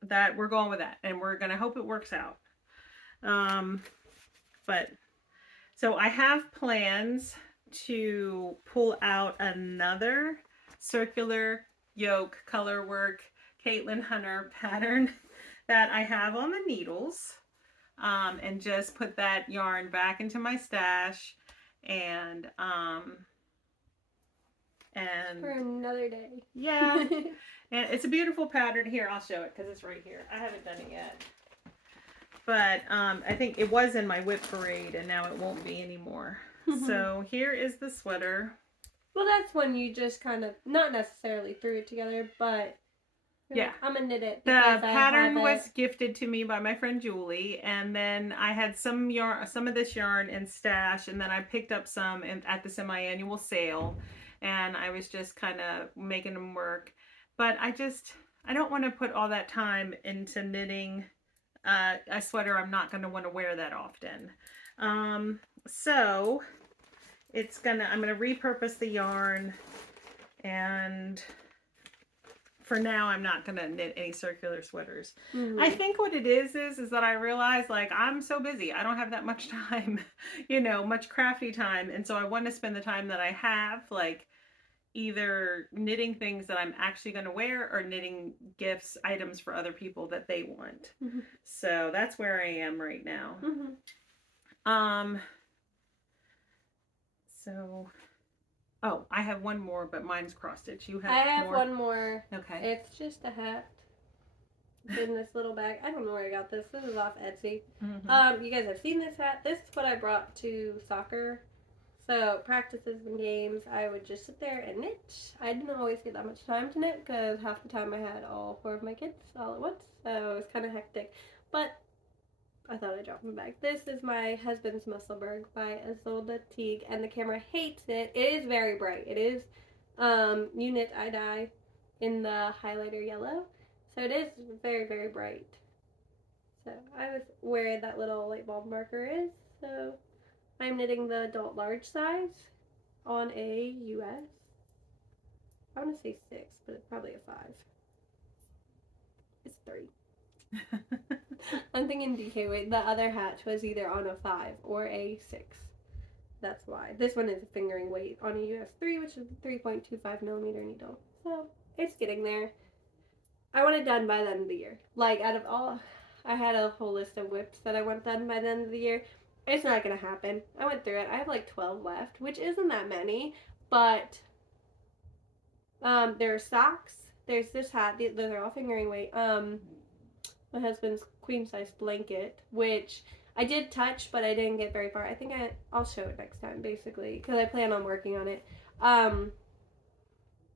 that we're going with that, and we're going to hope it works out. But so I have plans to pull out another circular yoke color work Caitlin Hunter pattern that I have on the needles, and just put that yarn back into my stash, and for another day. Yeah. And it's a beautiful pattern. Here, I'll show it because it's right here. I haven't done it yet. But I think it was in my whip parade, and now it won't be anymore. So here is the sweater. Well, that's when you just kind of, not necessarily threw it together, but yeah, like, I'm going to knit it. The pattern was gifted to me by my friend Julie, and then I had some of this yarn in stash, and then I picked up some at the semi-annual sale, and I was just kind of making them work. But I don't want to put all that time into knitting a sweater I'm not going to want to wear that often. So I'm going to repurpose the yarn, and for now I'm not going to knit any circular sweaters. Mm-hmm. I think what it is that I realize like I'm so busy. I don't have that much time, much crafty time. And so I want to spend the time that I have like either knitting things that I'm actually going to wear or knitting items for other people that they want. Mm-hmm. So that's where I am right now. Mm-hmm. Oh, I have one more, but mine's cross stitch. You have more? I have one more. Okay. It's just a hat. It's in this little bag. I don't know where I got this. This is off Etsy. Mm-hmm. You guys have seen this hat. This is what I brought to soccer. So practices and games, I would just sit there and knit. I didn't always get that much time to knit because half the time I had all 4 of my kids all at once. So it was kind of hectic. But I thought I'd drop them back. This is my husband's Musselburgh by Isolde Teague, and the camera hates it. It is very bright. It is you knit, I dye in the highlighter yellow. So it is very, very bright. So I was where that little light bulb marker is. So I'm knitting the adult large size on a US. I want to say 6, but it's probably a 5. It's 3. I'm thinking DK weight. The other hatch was either on a 5 or a 6. That's why. This one is a fingering weight on a US 3, which is a 3.25mm needle. So it's getting there. I want it done by the end of the year. Like out of all, I had a whole list of whips that I want done by the end of the year. It's not going to happen. I went through it. I have like 12 left, which isn't that many, but there are socks. There's this hat. Those are all fingering weight. my husband's queen size blanket, which I did touch, but I didn't get very far. I think I'll show it next time, basically, because I plan on working on it.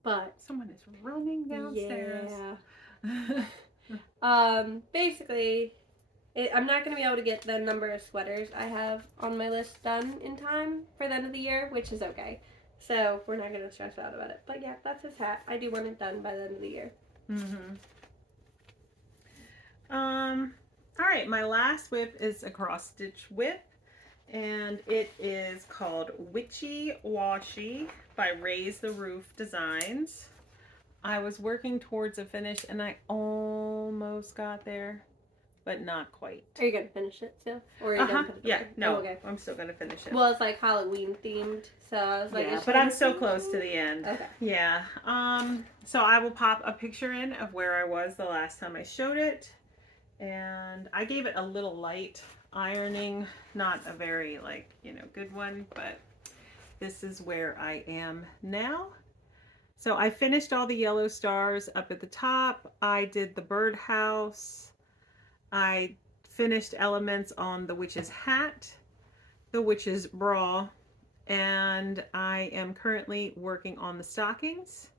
But someone is running downstairs. Yeah. Basically, I'm not going to be able to get the number of sweaters I have on my list done in time for the end of the year, which is okay. So we're not going to stress out about it. But yeah, that's his hat. I do want it done by the end of the year. All right, my last whip is a cross stitch whip, and it is called Witchy Washi by Raise the Roof Designs. I was working towards a finish and I almost got there, but not quite. Are you gonna finish it still, or are you gonna put it away? Yeah, no, oh, okay. I'm still gonna finish it. Well, it's like Halloween themed, so I was like, yeah, but I'm so close to the end. Okay. Yeah. So I will pop a picture in of where I was the last time I showed it, and I gave it a little light ironing, not a very good one, but this is where I am now. So I finished all the yellow stars up at the top. I did the birdhouse. I finished elements on the witch's hat, the witch's bra, and I am currently working on the stockings.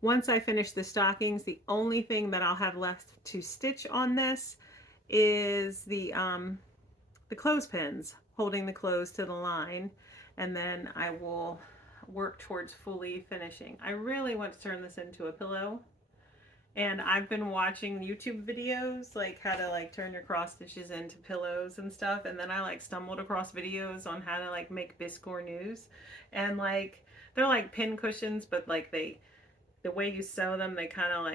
Once I finish the stockings, the only thing that I'll have left to stitch on this is the clothespins, holding the clothes to the line, and then I will work towards fully finishing. I really want to turn this into a pillow, and I've been watching YouTube videos like how to turn your cross stitches into pillows and stuff, and then I stumbled across videos on how to make biscornus, and they're pin cushions, but the way you sew them, they kind of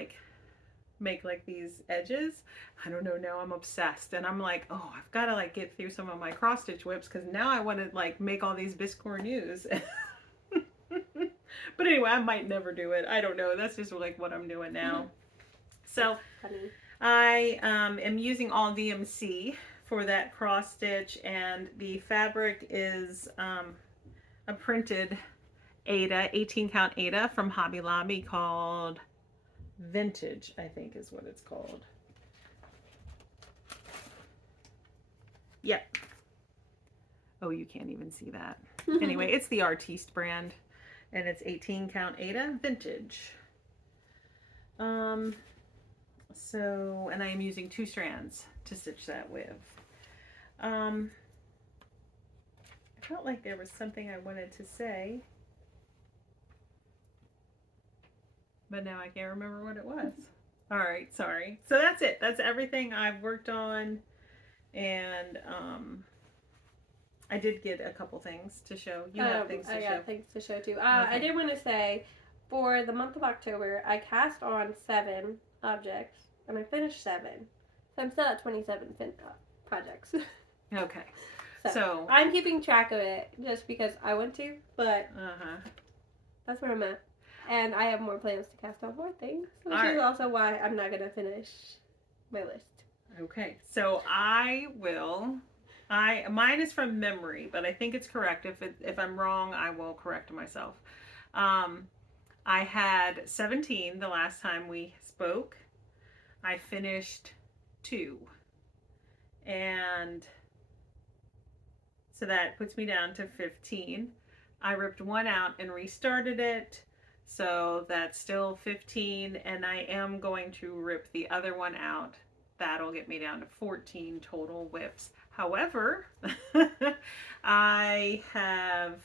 make these edges. I don't know, now I'm obsessed, and I'm like, oh, I've got to get through some of my cross stitch whips because now I want to make all these biscornus. But anyway, I might never do it. I don't know. That's just what I'm doing now. So I am using all DMC for that cross stitch, and the fabric is a printed Aida, 18 count Aida from Hobby Lobby called Vintage, I think is what it's called. Yep. Oh, you can't even see that. Anyway, it's the Artiste brand, and it's 18 count Aida Vintage. So, and I am using 2 strands to stitch that with. I felt like there was something I wanted to say, but now I can't remember what it was. All right, sorry. So that's it. That's everything I've worked on, and I did get a couple things to show. You have things to show. I got things to show too. I did want to say, for the month of October, I cast on 7 objects, and I finished 7. So I'm still at 27 projects. Okay. So I'm keeping track of it just because I want to, but that's where I'm at. And I have more plans to cast on more things, which is also why I'm not going to finish my list. Okay. So mine is from memory, but I think it's correct. If I'm wrong, I will correct myself. I had 17 the last time we spoke. I finished 2. And so that puts me down to 15. I ripped 1 out and restarted it. So that's still 15, and I am going to rip the other one out. That'll get me down to 14 total whips. However, I have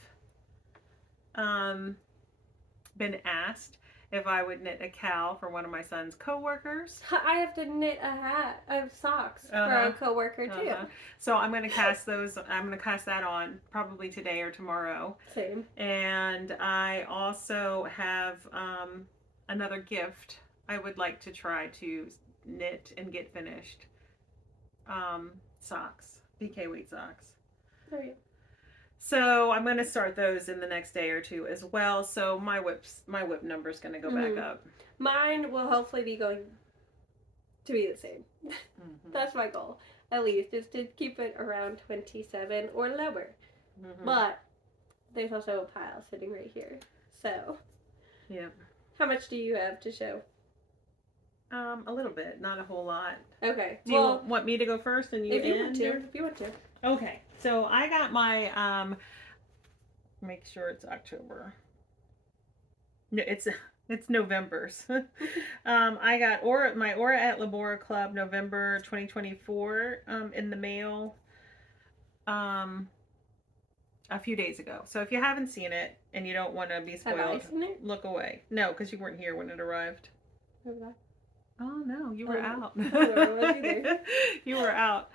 been asked if I would knit a cowl for one of my son's coworkers. I have to knit a hat of socks for a coworker too. So I'm going to cast those. I'm going to cast that on probably today or tomorrow. Same. And I also have another gift I would like to try to knit and get finished. Socks, BK weight socks. Oh yeah. So I'm going to start those in the next day or 2 as well. So my whip number is going to go back up. Mine will hopefully be going to be the same. That's my goal, at least, is to keep it around 27 or lower. But there's also a pile sitting right here. So, yeah. How much do you have to show? A little bit, not a whole lot. Okay. Do you want me to go first and you if you end? want to. If you want to. Okay. So I got my make sure it's October. No, it's November's. I got my Aura at Labora Club November 2024 in the mail a few days ago. So if you haven't seen it and you don't want to be spoiled, have I seen it? Look away. No, because you weren't here when it arrived. Okay. Oh no, you were out. Either. You were out.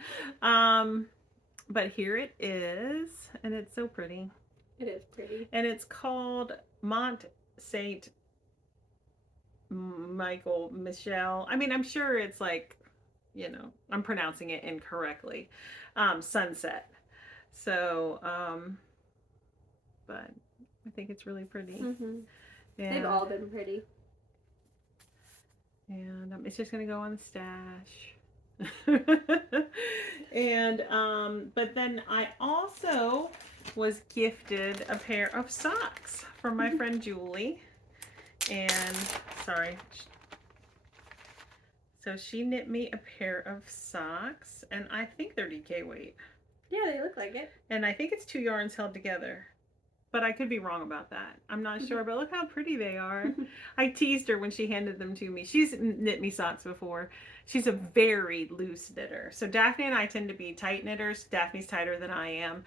But here it is, and it's so pretty. It is pretty. And it's called Mont Saint Michael Michelle. I mean, I'm sure it's like, I'm pronouncing it incorrectly. Sunset. So, but I think it's really pretty. Mm-hmm. They've all been pretty. And it's just gonna go on the stash. And but then I also was gifted a pair of socks from my friend Julie. And sorry. So she knit me a pair of socks, and I think they're DK weight. Yeah, they look like it. And I think it's 2 yarns held together. But I could be wrong about that. I'm not sure, but look how pretty they are. I teased her when she handed them to me. She's knit me socks before. She's a very loose knitter. So Daphne and I tend to be tight knitters. Daphne's tighter than I am.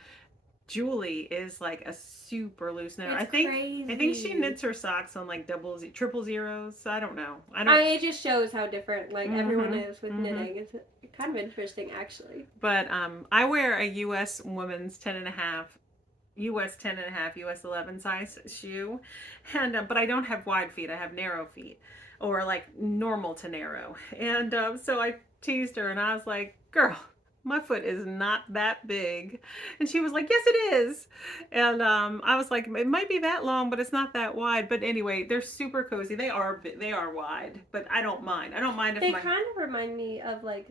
Julie is like a super loose knitter. It's crazy. I think she knits her socks on like triple zeros. I don't know. It just shows how different everyone is with knitting. It's kind of interesting actually. But I wear a US woman's 10.5 US 10.5, US 11 size shoe, and but I don't have wide feet. I have narrow feet, or like normal to narrow. And so I teased her, and I was like, "Girl, my foot is not that big," and she was like, "Yes, it is." And I was like, "It might be that long, but it's not that wide." But anyway, they're super cozy. They are wide, but I don't mind. I don't mind if they kind of remind me of like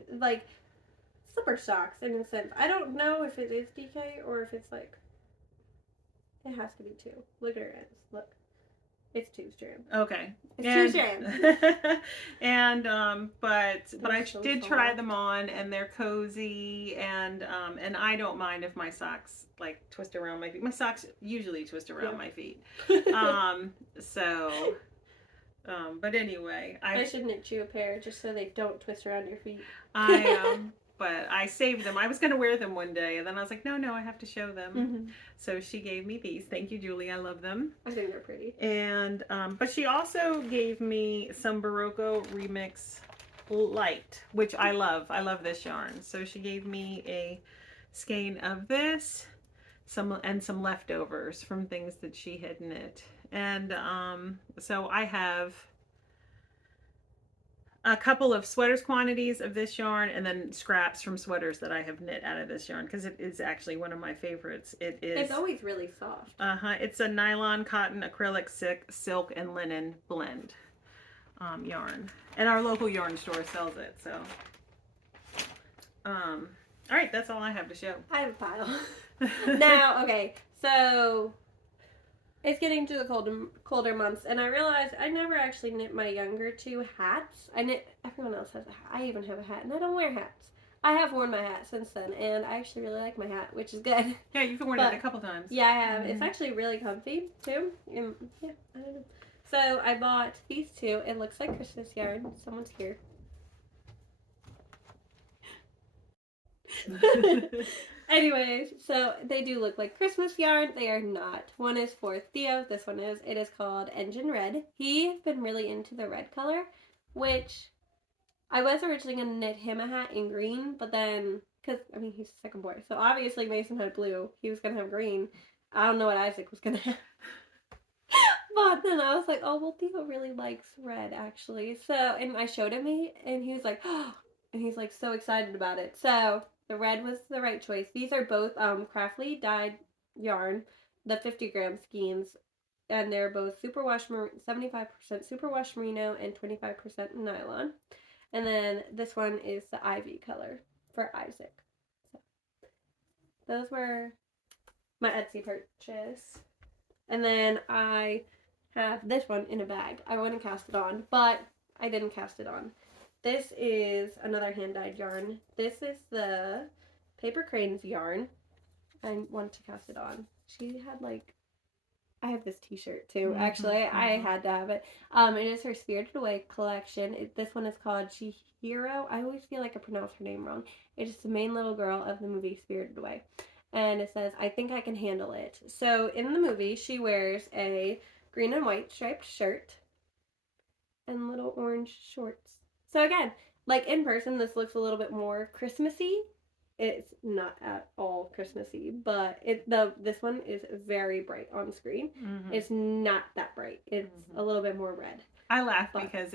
slipper socks in a sense. I don't know if it is DK or if it's like. It has to be 2. Look at her ends. Look. It's 2 strands. Okay. It's 2 strands. And but I did try them on, and they're cozy, and I don't mind if my socks like twist around my feet. My socks usually twist around my feet. So but anyway, I should knit you a pair just so they don't twist around your feet. But I saved them. I was going to wear them one day, and then I was like, no, I have to show them. Mm-hmm. So she gave me these. Thank you, Julie. I love them. I think they're pretty. And but she also gave me some Baroko Remix Light, which I love. I love this yarn. So she gave me a skein of this, some leftovers from things that she had knit. And so I have a couple of sweaters quantities of this yarn, and then scraps from sweaters that I have knit out of this yarn, because it is actually one of my favorites. It's always really soft. It's a nylon, cotton, acrylic, silk, and linen blend yarn, and our local yarn store sells it. So all right, that's all I have to show. I have a pile. Now, okay, so it's getting to the colder months, and I realized I never actually knit my younger 2 hats. Everyone else has a hat. I even have a hat, and I don't wear hats. I have worn my hat since then, and I actually really like my hat, which is good. Yeah, you've worn it a couple times. Yeah, I have. Mm-hmm. It's actually really comfy, too. Yeah, I don't know. So I bought these 2. It looks like Christmas yarn. Someone's here. Anyways, so they do look like Christmas yarn. They are not. One is for Theo. This one is. It is called Engine Red. He's been really into the red color, which I was originally going to knit him a hat in green, but then, because, he's the second boy, so obviously Mason had blue. He was going to have green. I don't know what Isaac was going to have. But then I was like, oh, well, Theo really likes red, actually. So, and I showed him and he was like, oh, and he's like so excited about it. So the red was the right choice. These are both Craftly dyed yarn, the 50-gram skeins, and they're both 75% superwash merino and 25% nylon. And then this one is the ivy color for Isaac. So those were my Etsy purchase. And then I have this one in a bag. I want to cast it on, but I didn't cast it on. this is another hand-dyed yarn. This is the Paper Cranes yarn. I want to cast it on. She had like, I have this t-shirt too. Actually, I had to have it. It is her Spirited Away collection. This one is called Chihiro. I always feel like I pronounce her name wrong. It is the main little girl of the movie Spirited Away. And it says, I think I can handle it. So in the movie, she wears a green and white striped shirt and little orange shorts. So again, like in person, this looks a little bit more Christmassy. It's not at all Christmassy, but this one is very bright on screen. It's not that bright. It's a little bit more red. I laugh because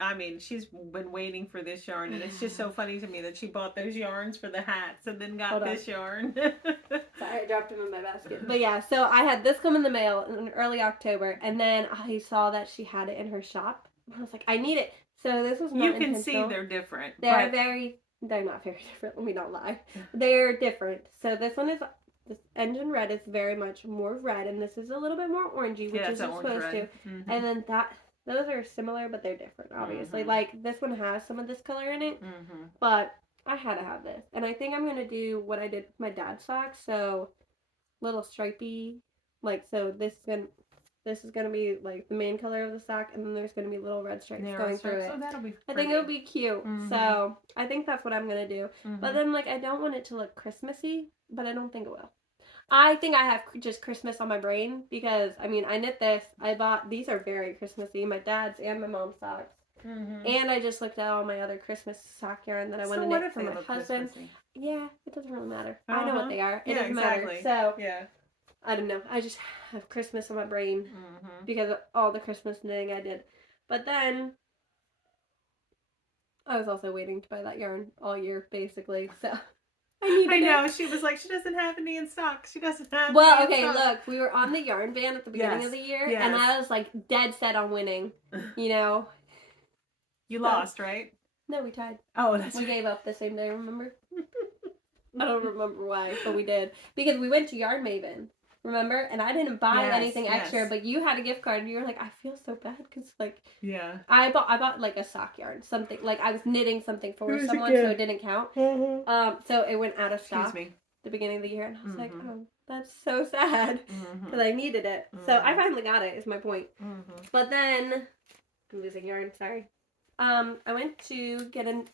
I mean, she's been waiting for this yarn, and it's just so funny to me that she bought those yarns for the hats and then got this yarn. Sorry, I dropped them in my basket. But yeah, so I had this come in the mail in early October, and then I saw that she had it in her shop. I was like, I need it. So this was not You can intentional. see they're different. They're not very different. Let me not lie. They're different. So this engine red is very much more red, and this is a little bit more orangey, which is supposed to. And then those are similar, but they're different, obviously. Like, this one has some of this color in it, but I had to have this. And I think I'm going to do what I did with my dad's socks, so little stripey, like, so this is going to be, like, the main color of the sock, and then there's going to be little red stripes going through it. So that'll be pretty. I think it'll be cute, so I think that's what I'm going to do. But then, like, I don't want it to look Christmassy, but I don't think it will. I think I have just Christmas on my brain because, I mean, I knit this. These are very Christmassy, my dad's and my mom's socks. And I just looked at all my other Christmas sock yarn that I want to knit for my husband. Yeah, it doesn't really matter. I know what they are. It doesn't matter. So, I don't know. I just have Christmas on my brain because of all the Christmas knitting I did. But then, I was also waiting to buy that yarn all year, basically, so... I know. She was like, she doesn't have any in stock. She doesn't have Well, okay, look, we were on the yarn ban at the beginning of the year, and I was like dead set on winning, you know. You lost, right? No, we tied. Oh, that's We gave up the same day, remember? I don't remember why, but we did. Because we went to Yarn Maven, remember? And I didn't buy anything extra, but you had a gift card, and you were like, I feel so bad, because, like, I bought, like, a sock yarn, something, like, I was knitting something for someone, so it didn't count. So it went out of stock at the beginning of the year, and I was like, oh, that's so sad, because I needed it. So I finally got it, is my point. But then, I'm losing yarn, sorry. I went to get a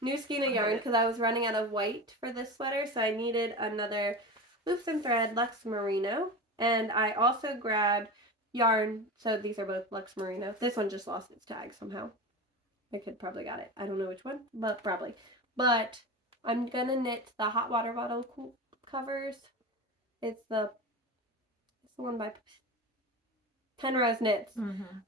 new skein of yarn, because I was running out of white for this sweater, so I needed another Loops and Thread Luxe Merino, and I also grabbed yarn, so these are both Luxe Merino. This one just lost its tag somehow. I could probably got it. I don't know which one, but probably. But I'm gonna knit the hot water bottle covers. It's the one by Penrose Knits.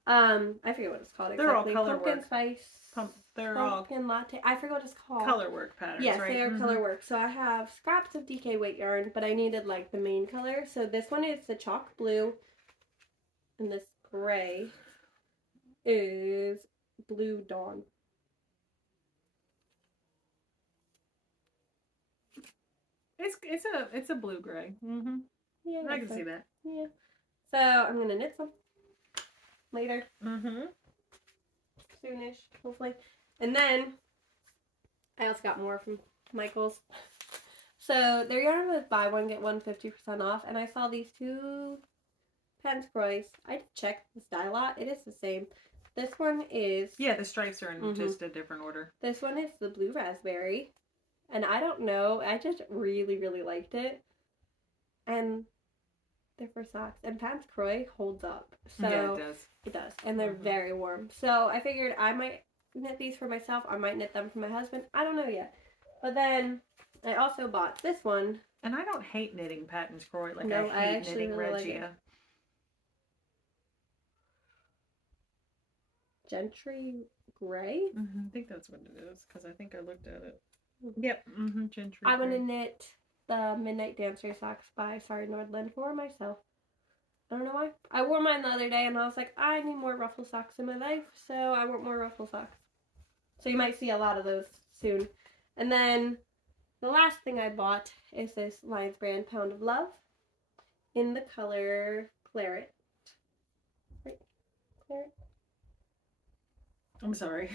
I forget what it's called exactly. They're all color Pumpkin work. Spice. Pumpkin latte. I forget what it's called. Color work patterns, yes, right? They are color work. So I have scraps of DK weight yarn, but I needed like the main color. So this one is the chalk blue, and this gray is Blue Dawn. It's a blue gray. Yeah, I can see that. Yeah. So I'm gonna knit some later. Soonish, hopefully. And then I also got more from Michael's. So their yarn was buy one get one 50% off, and I saw these two Pants Croix. I checked the style lot. It is the same. This one is the stripes are in just a different order. This one is the blue raspberry, and I don't know. I just really really liked it, and they're for socks. And Pants Croix holds up. So yeah, it does. It does, and they're very warm. So I figured I might knit these for myself. I might knit them for my husband. I don't know yet. But then I also bought this one. And I don't hate knitting Patton's Croix. Like, no, I hate knitting really Regia. Like Gentry Gray? I think that's what it is, because I think I looked at it. Yep. Gentry I want to knit the Midnight Dancer socks by Sorry Nordland for myself. I don't know why. I wore mine the other day, and I was like, I need more ruffle socks in my life, so I want more ruffle socks. So you might see a lot of those soon. And then the last thing I bought is this Lions brand Pound of Love in the color Claret. Right? Claret? I'm sorry.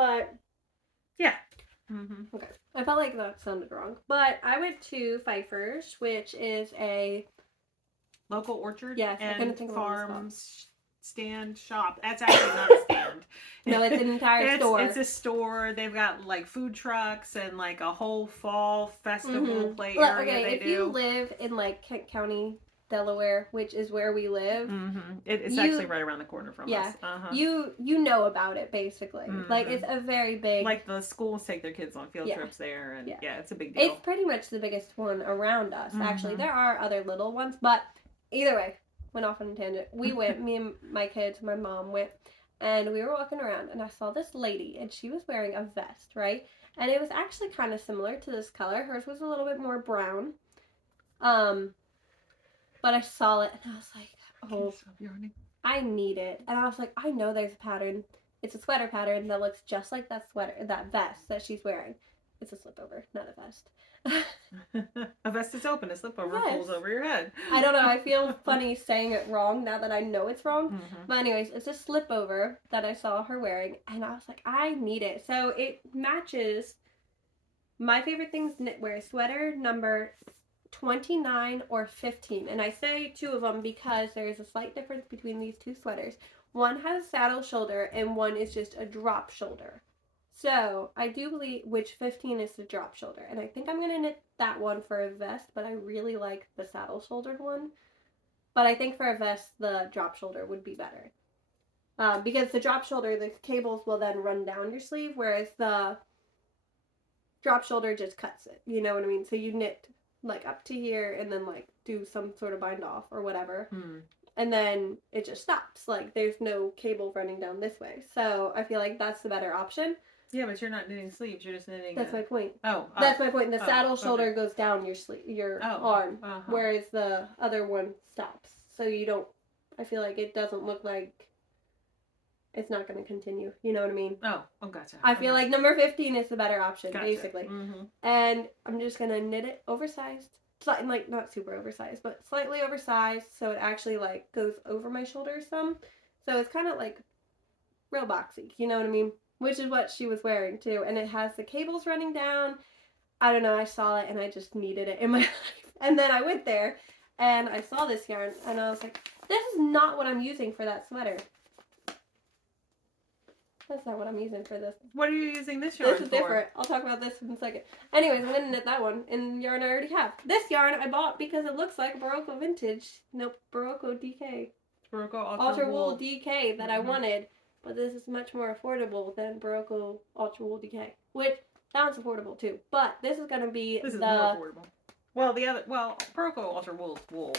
but Yeah. Mm-hmm. okay. I felt like that sounded wrong. But I went to Pfeiffer's, which is a Local orchard yes, I couldn't and think of what it was called. farms stand shop. That's actually not a stand. No, it's an entire store. It's a store. They've got like food trucks and like a whole fall festival play Look, area. okay, They if do. you live in like Kent County, Delaware, which is where we live, it's actually right around the corner from us. You know about it basically. Like it's a very big. Like the schools take their kids on field trips there, and it's a big deal. It's pretty much the biggest one around us. Actually, there are other little ones, but either way, went off on a tangent. We went. Me and my kids, my mom went, and we were walking around, and I saw this lady, and she was wearing a vest, right? And it was actually kind of similar to this color. Hers was a little bit more brown. But I saw it, and I was like, oh, I need it. And I was like, I know there's a pattern. It's a sweater pattern that looks just like that vest that she's wearing. It's a slipover, not a vest. A vest is open, a slipover pulls over your head. I don't know, I feel funny saying it wrong now that I know it's wrong. But anyways, it's a slipover that I saw her wearing, and I was like, I need it. So it matches my favorite things knitwear sweater number 29 or 15. And I say two of them because there's a slight difference between these two sweaters. One has a saddle shoulder and one is just a drop shoulder. So I do believe which 15 is the drop shoulder, and I think I'm going to knit that one for a vest, but I really like the saddle shouldered one. But I think for a vest, the drop shoulder would be better. Because the drop shoulder, the cables will then run down your sleeve, whereas the drop shoulder just cuts it. You know what I mean? So you knit like up to here and then like do some sort of bind off or whatever. And then it just stops. Like there's no cable running down this way. So I feel like that's the better option. Yeah, but you're not knitting sleeves. You're just knitting. That's my point. Oh, that's my point. The saddle shoulder goes down your sleeve, your arm, whereas the other one stops. So you don't. I feel like it doesn't look like it's not going to continue. You know what I mean? Oh, gotcha. I feel like number 15 is the better option, basically. Mm-hmm. And I'm just gonna knit it oversized, like not super oversized, but slightly oversized, so it actually like goes over my shoulders some. So it's kind of like real boxy. You know what I mean? Which is what she was wearing too, and it has the cables running down. I don't know, I saw it and I just needed it in my life. And then I went there and I saw this yarn and I was like, this is not what I'm using for that sweater. That's not what I'm using for this. What are you using this yarn for? This is different. I'll talk about this in a second. Anyways, I'm going to knit that one in yarn I already have. This yarn I bought because it looks like Baroko Vintage. Nope, Baroko DK. Baroko Ultra Wool DK that I wanted. But this is much more affordable than Baroko Ultra Wool DK. Which sounds affordable too. But this is going to be This is more affordable. Well, Baroko Ultra Wool is wool.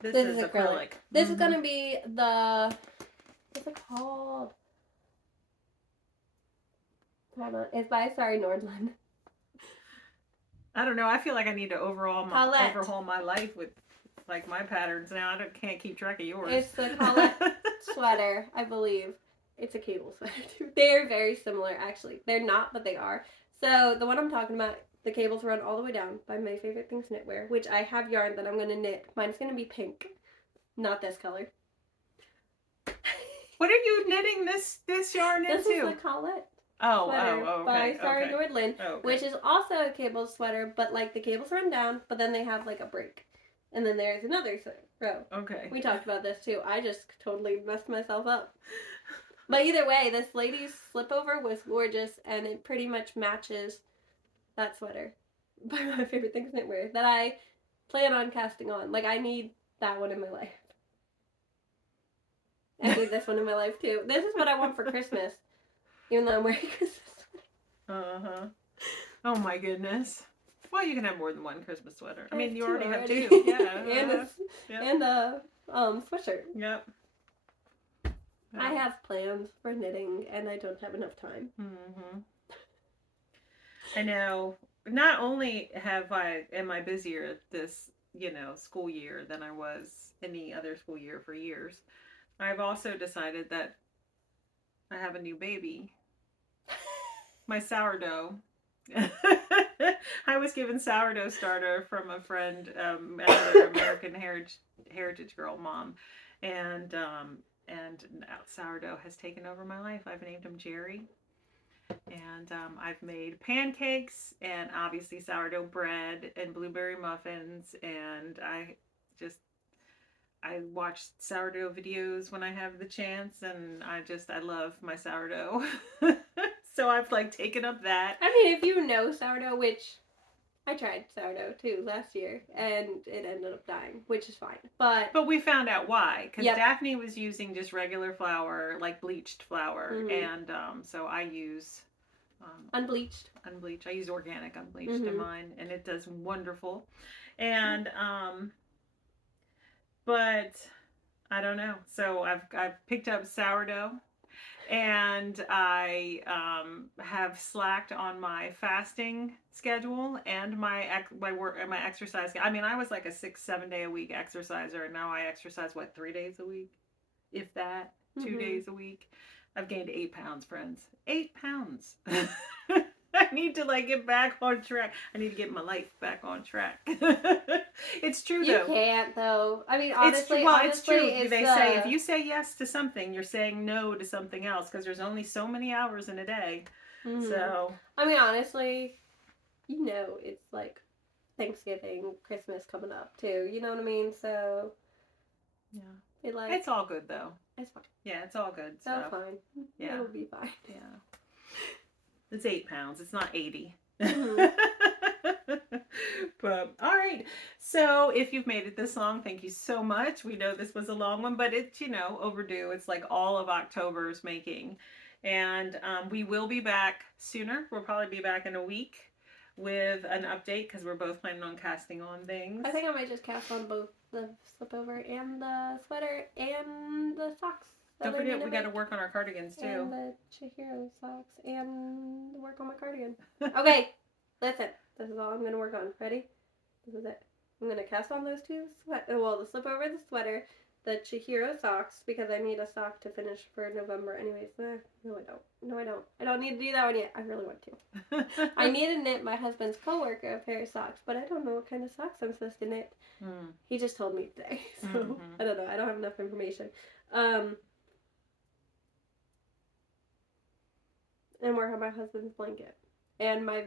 This is acrylic. This is going to be the... What's it called? Hold on. It's by Sorry Nordland. I don't know. I feel like I need to overhaul my life with like my patterns now. I can't keep track of yours. It's the Colette sweater, I believe. It's a cable sweater too. They're very similar, actually. They're not, but they are. So the one I'm talking about, the cables run all the way down by My Favorite Things Knitwear, which I have yarn that I'm going to knit. Mine's going to be pink, not this color. What are you knitting this yarn into? This is the Colette. Okay. By Sorry Nordland, which is also a cable sweater, but like the cables run down, but then they have like a break. And then there's another row. Okay. We talked about this too. I just totally messed myself up. But either way, this lady's slipover was gorgeous, and it pretty much matches that sweater by My Favorite Things Knitwear that I plan on casting on. Like, I need that one in my life. I need this one in my life too. This is what I want for Christmas, even though I'm wearing Christmas. Oh my goodness. Well, you can have more than one Christmas sweater. I mean, you already have two. Yeah. And a sweatshirt. Yep. I have plans for knitting, and I don't have enough time. I know. Not only am I busier this, school year than I was any other school year for years, I've also decided that I have a new baby. My sourdough. I was given sourdough starter from a friend, another American heritage girl mom, and now sourdough has taken over my life. I've named him Jerry, And I've made pancakes and obviously sourdough bread and blueberry muffins. And I watch sourdough videos when I have the chance, and I love my sourdough. So I've like taken up that. I mean, if you know sourdough, which I tried sourdough too last year, and it ended up dying, which is fine. But we found out why, because Yep. Daphne was using just regular flour, like bleached flour, and so I use unbleached. unbleached. I use organic unbleached in mine, and it does wonderful. And but I don't know. So I've picked up sourdough, and I have slacked on my fasting schedule and my work and my exercise. I mean, I was like a 6-7 day a week exerciser, and now I exercise 3 days a week, if that, 2 days a week. I've gained 8 pounds, friends. 8 pounds. I need to like get back on track. I need to get my life back on track. It's true though. You can't though. I mean, honestly, it's true. it's They say if you say yes to something, you're saying no to something else, because there's only so many hours in a day. So I mean, honestly, it's like Thanksgiving, Christmas coming up too. You know what I mean? So yeah, it's all good though. It's fine. Yeah, it's all good. So fine. Yeah, it'll be fine. Yeah, it's 8 pounds. It's not 80. But all right, so if you've made it this long, thank you so much. We know this was a long one, but it's overdue. It's like all of October's making, and we will be back sooner. We'll probably be back in a week with an update, because we're both planning on casting on things. I think I might just cast on both the slipover and the sweater and the socks. Don't forget, we got to work on our cardigans too. And the Chihiro socks and work on my cardigan. Okay, listen. This is all I'm going to work on. Ready? This is it. I'm going to cast on those two the slipover, the sweater, the Chihiro socks, because I need a sock to finish for November anyways. No, I don't. I don't need to do that one yet. I really want to. I need to knit my husband's coworker a pair of socks, but I don't know what kind of socks I'm supposed to knit. He just told me today, so I don't know. I don't have enough information. And work on my husband's blanket and my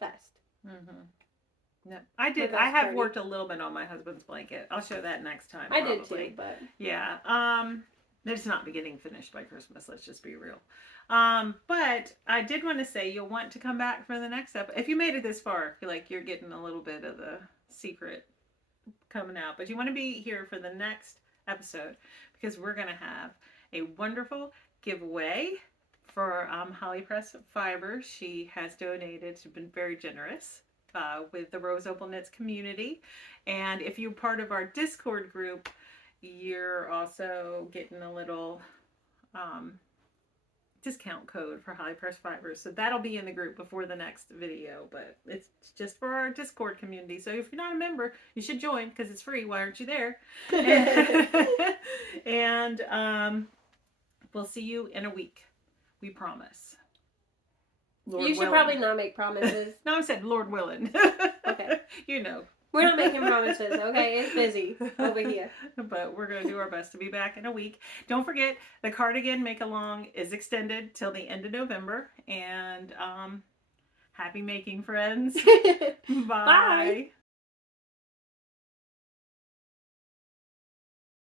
vest. No, I did. I have worked a little bit on my husband's blanket. I'll show that next time. I did too, but yeah. It's not beginning finished by Christmas. Let's just be real. But I did want to say you'll want to come back for the next episode. If you made it this far, I feel like you're getting a little bit of the secret coming out. But you want to be here for the next episode, because we're going to have a wonderful giveaway for Holly Press Fibers. She has donated. She's been very generous with the Rose Opal Knits community. And if you're part of our Discord group, you're also getting a little discount code for Holly Press Fibers. So that'll be in the group before the next video, but it's just for our Discord community. So if you're not a member, you should join, because it's free. Why aren't you there? And we'll see you in a week. We promise. Lord you should willing. Probably not make promises. No, I said Lord willing. Okay. We're not making promises, okay? It's busy over here. But we're going to do our best to be back in a week. Don't forget, the cardigan make-along is extended till the end of November. And happy making, friends. Bye. Bye.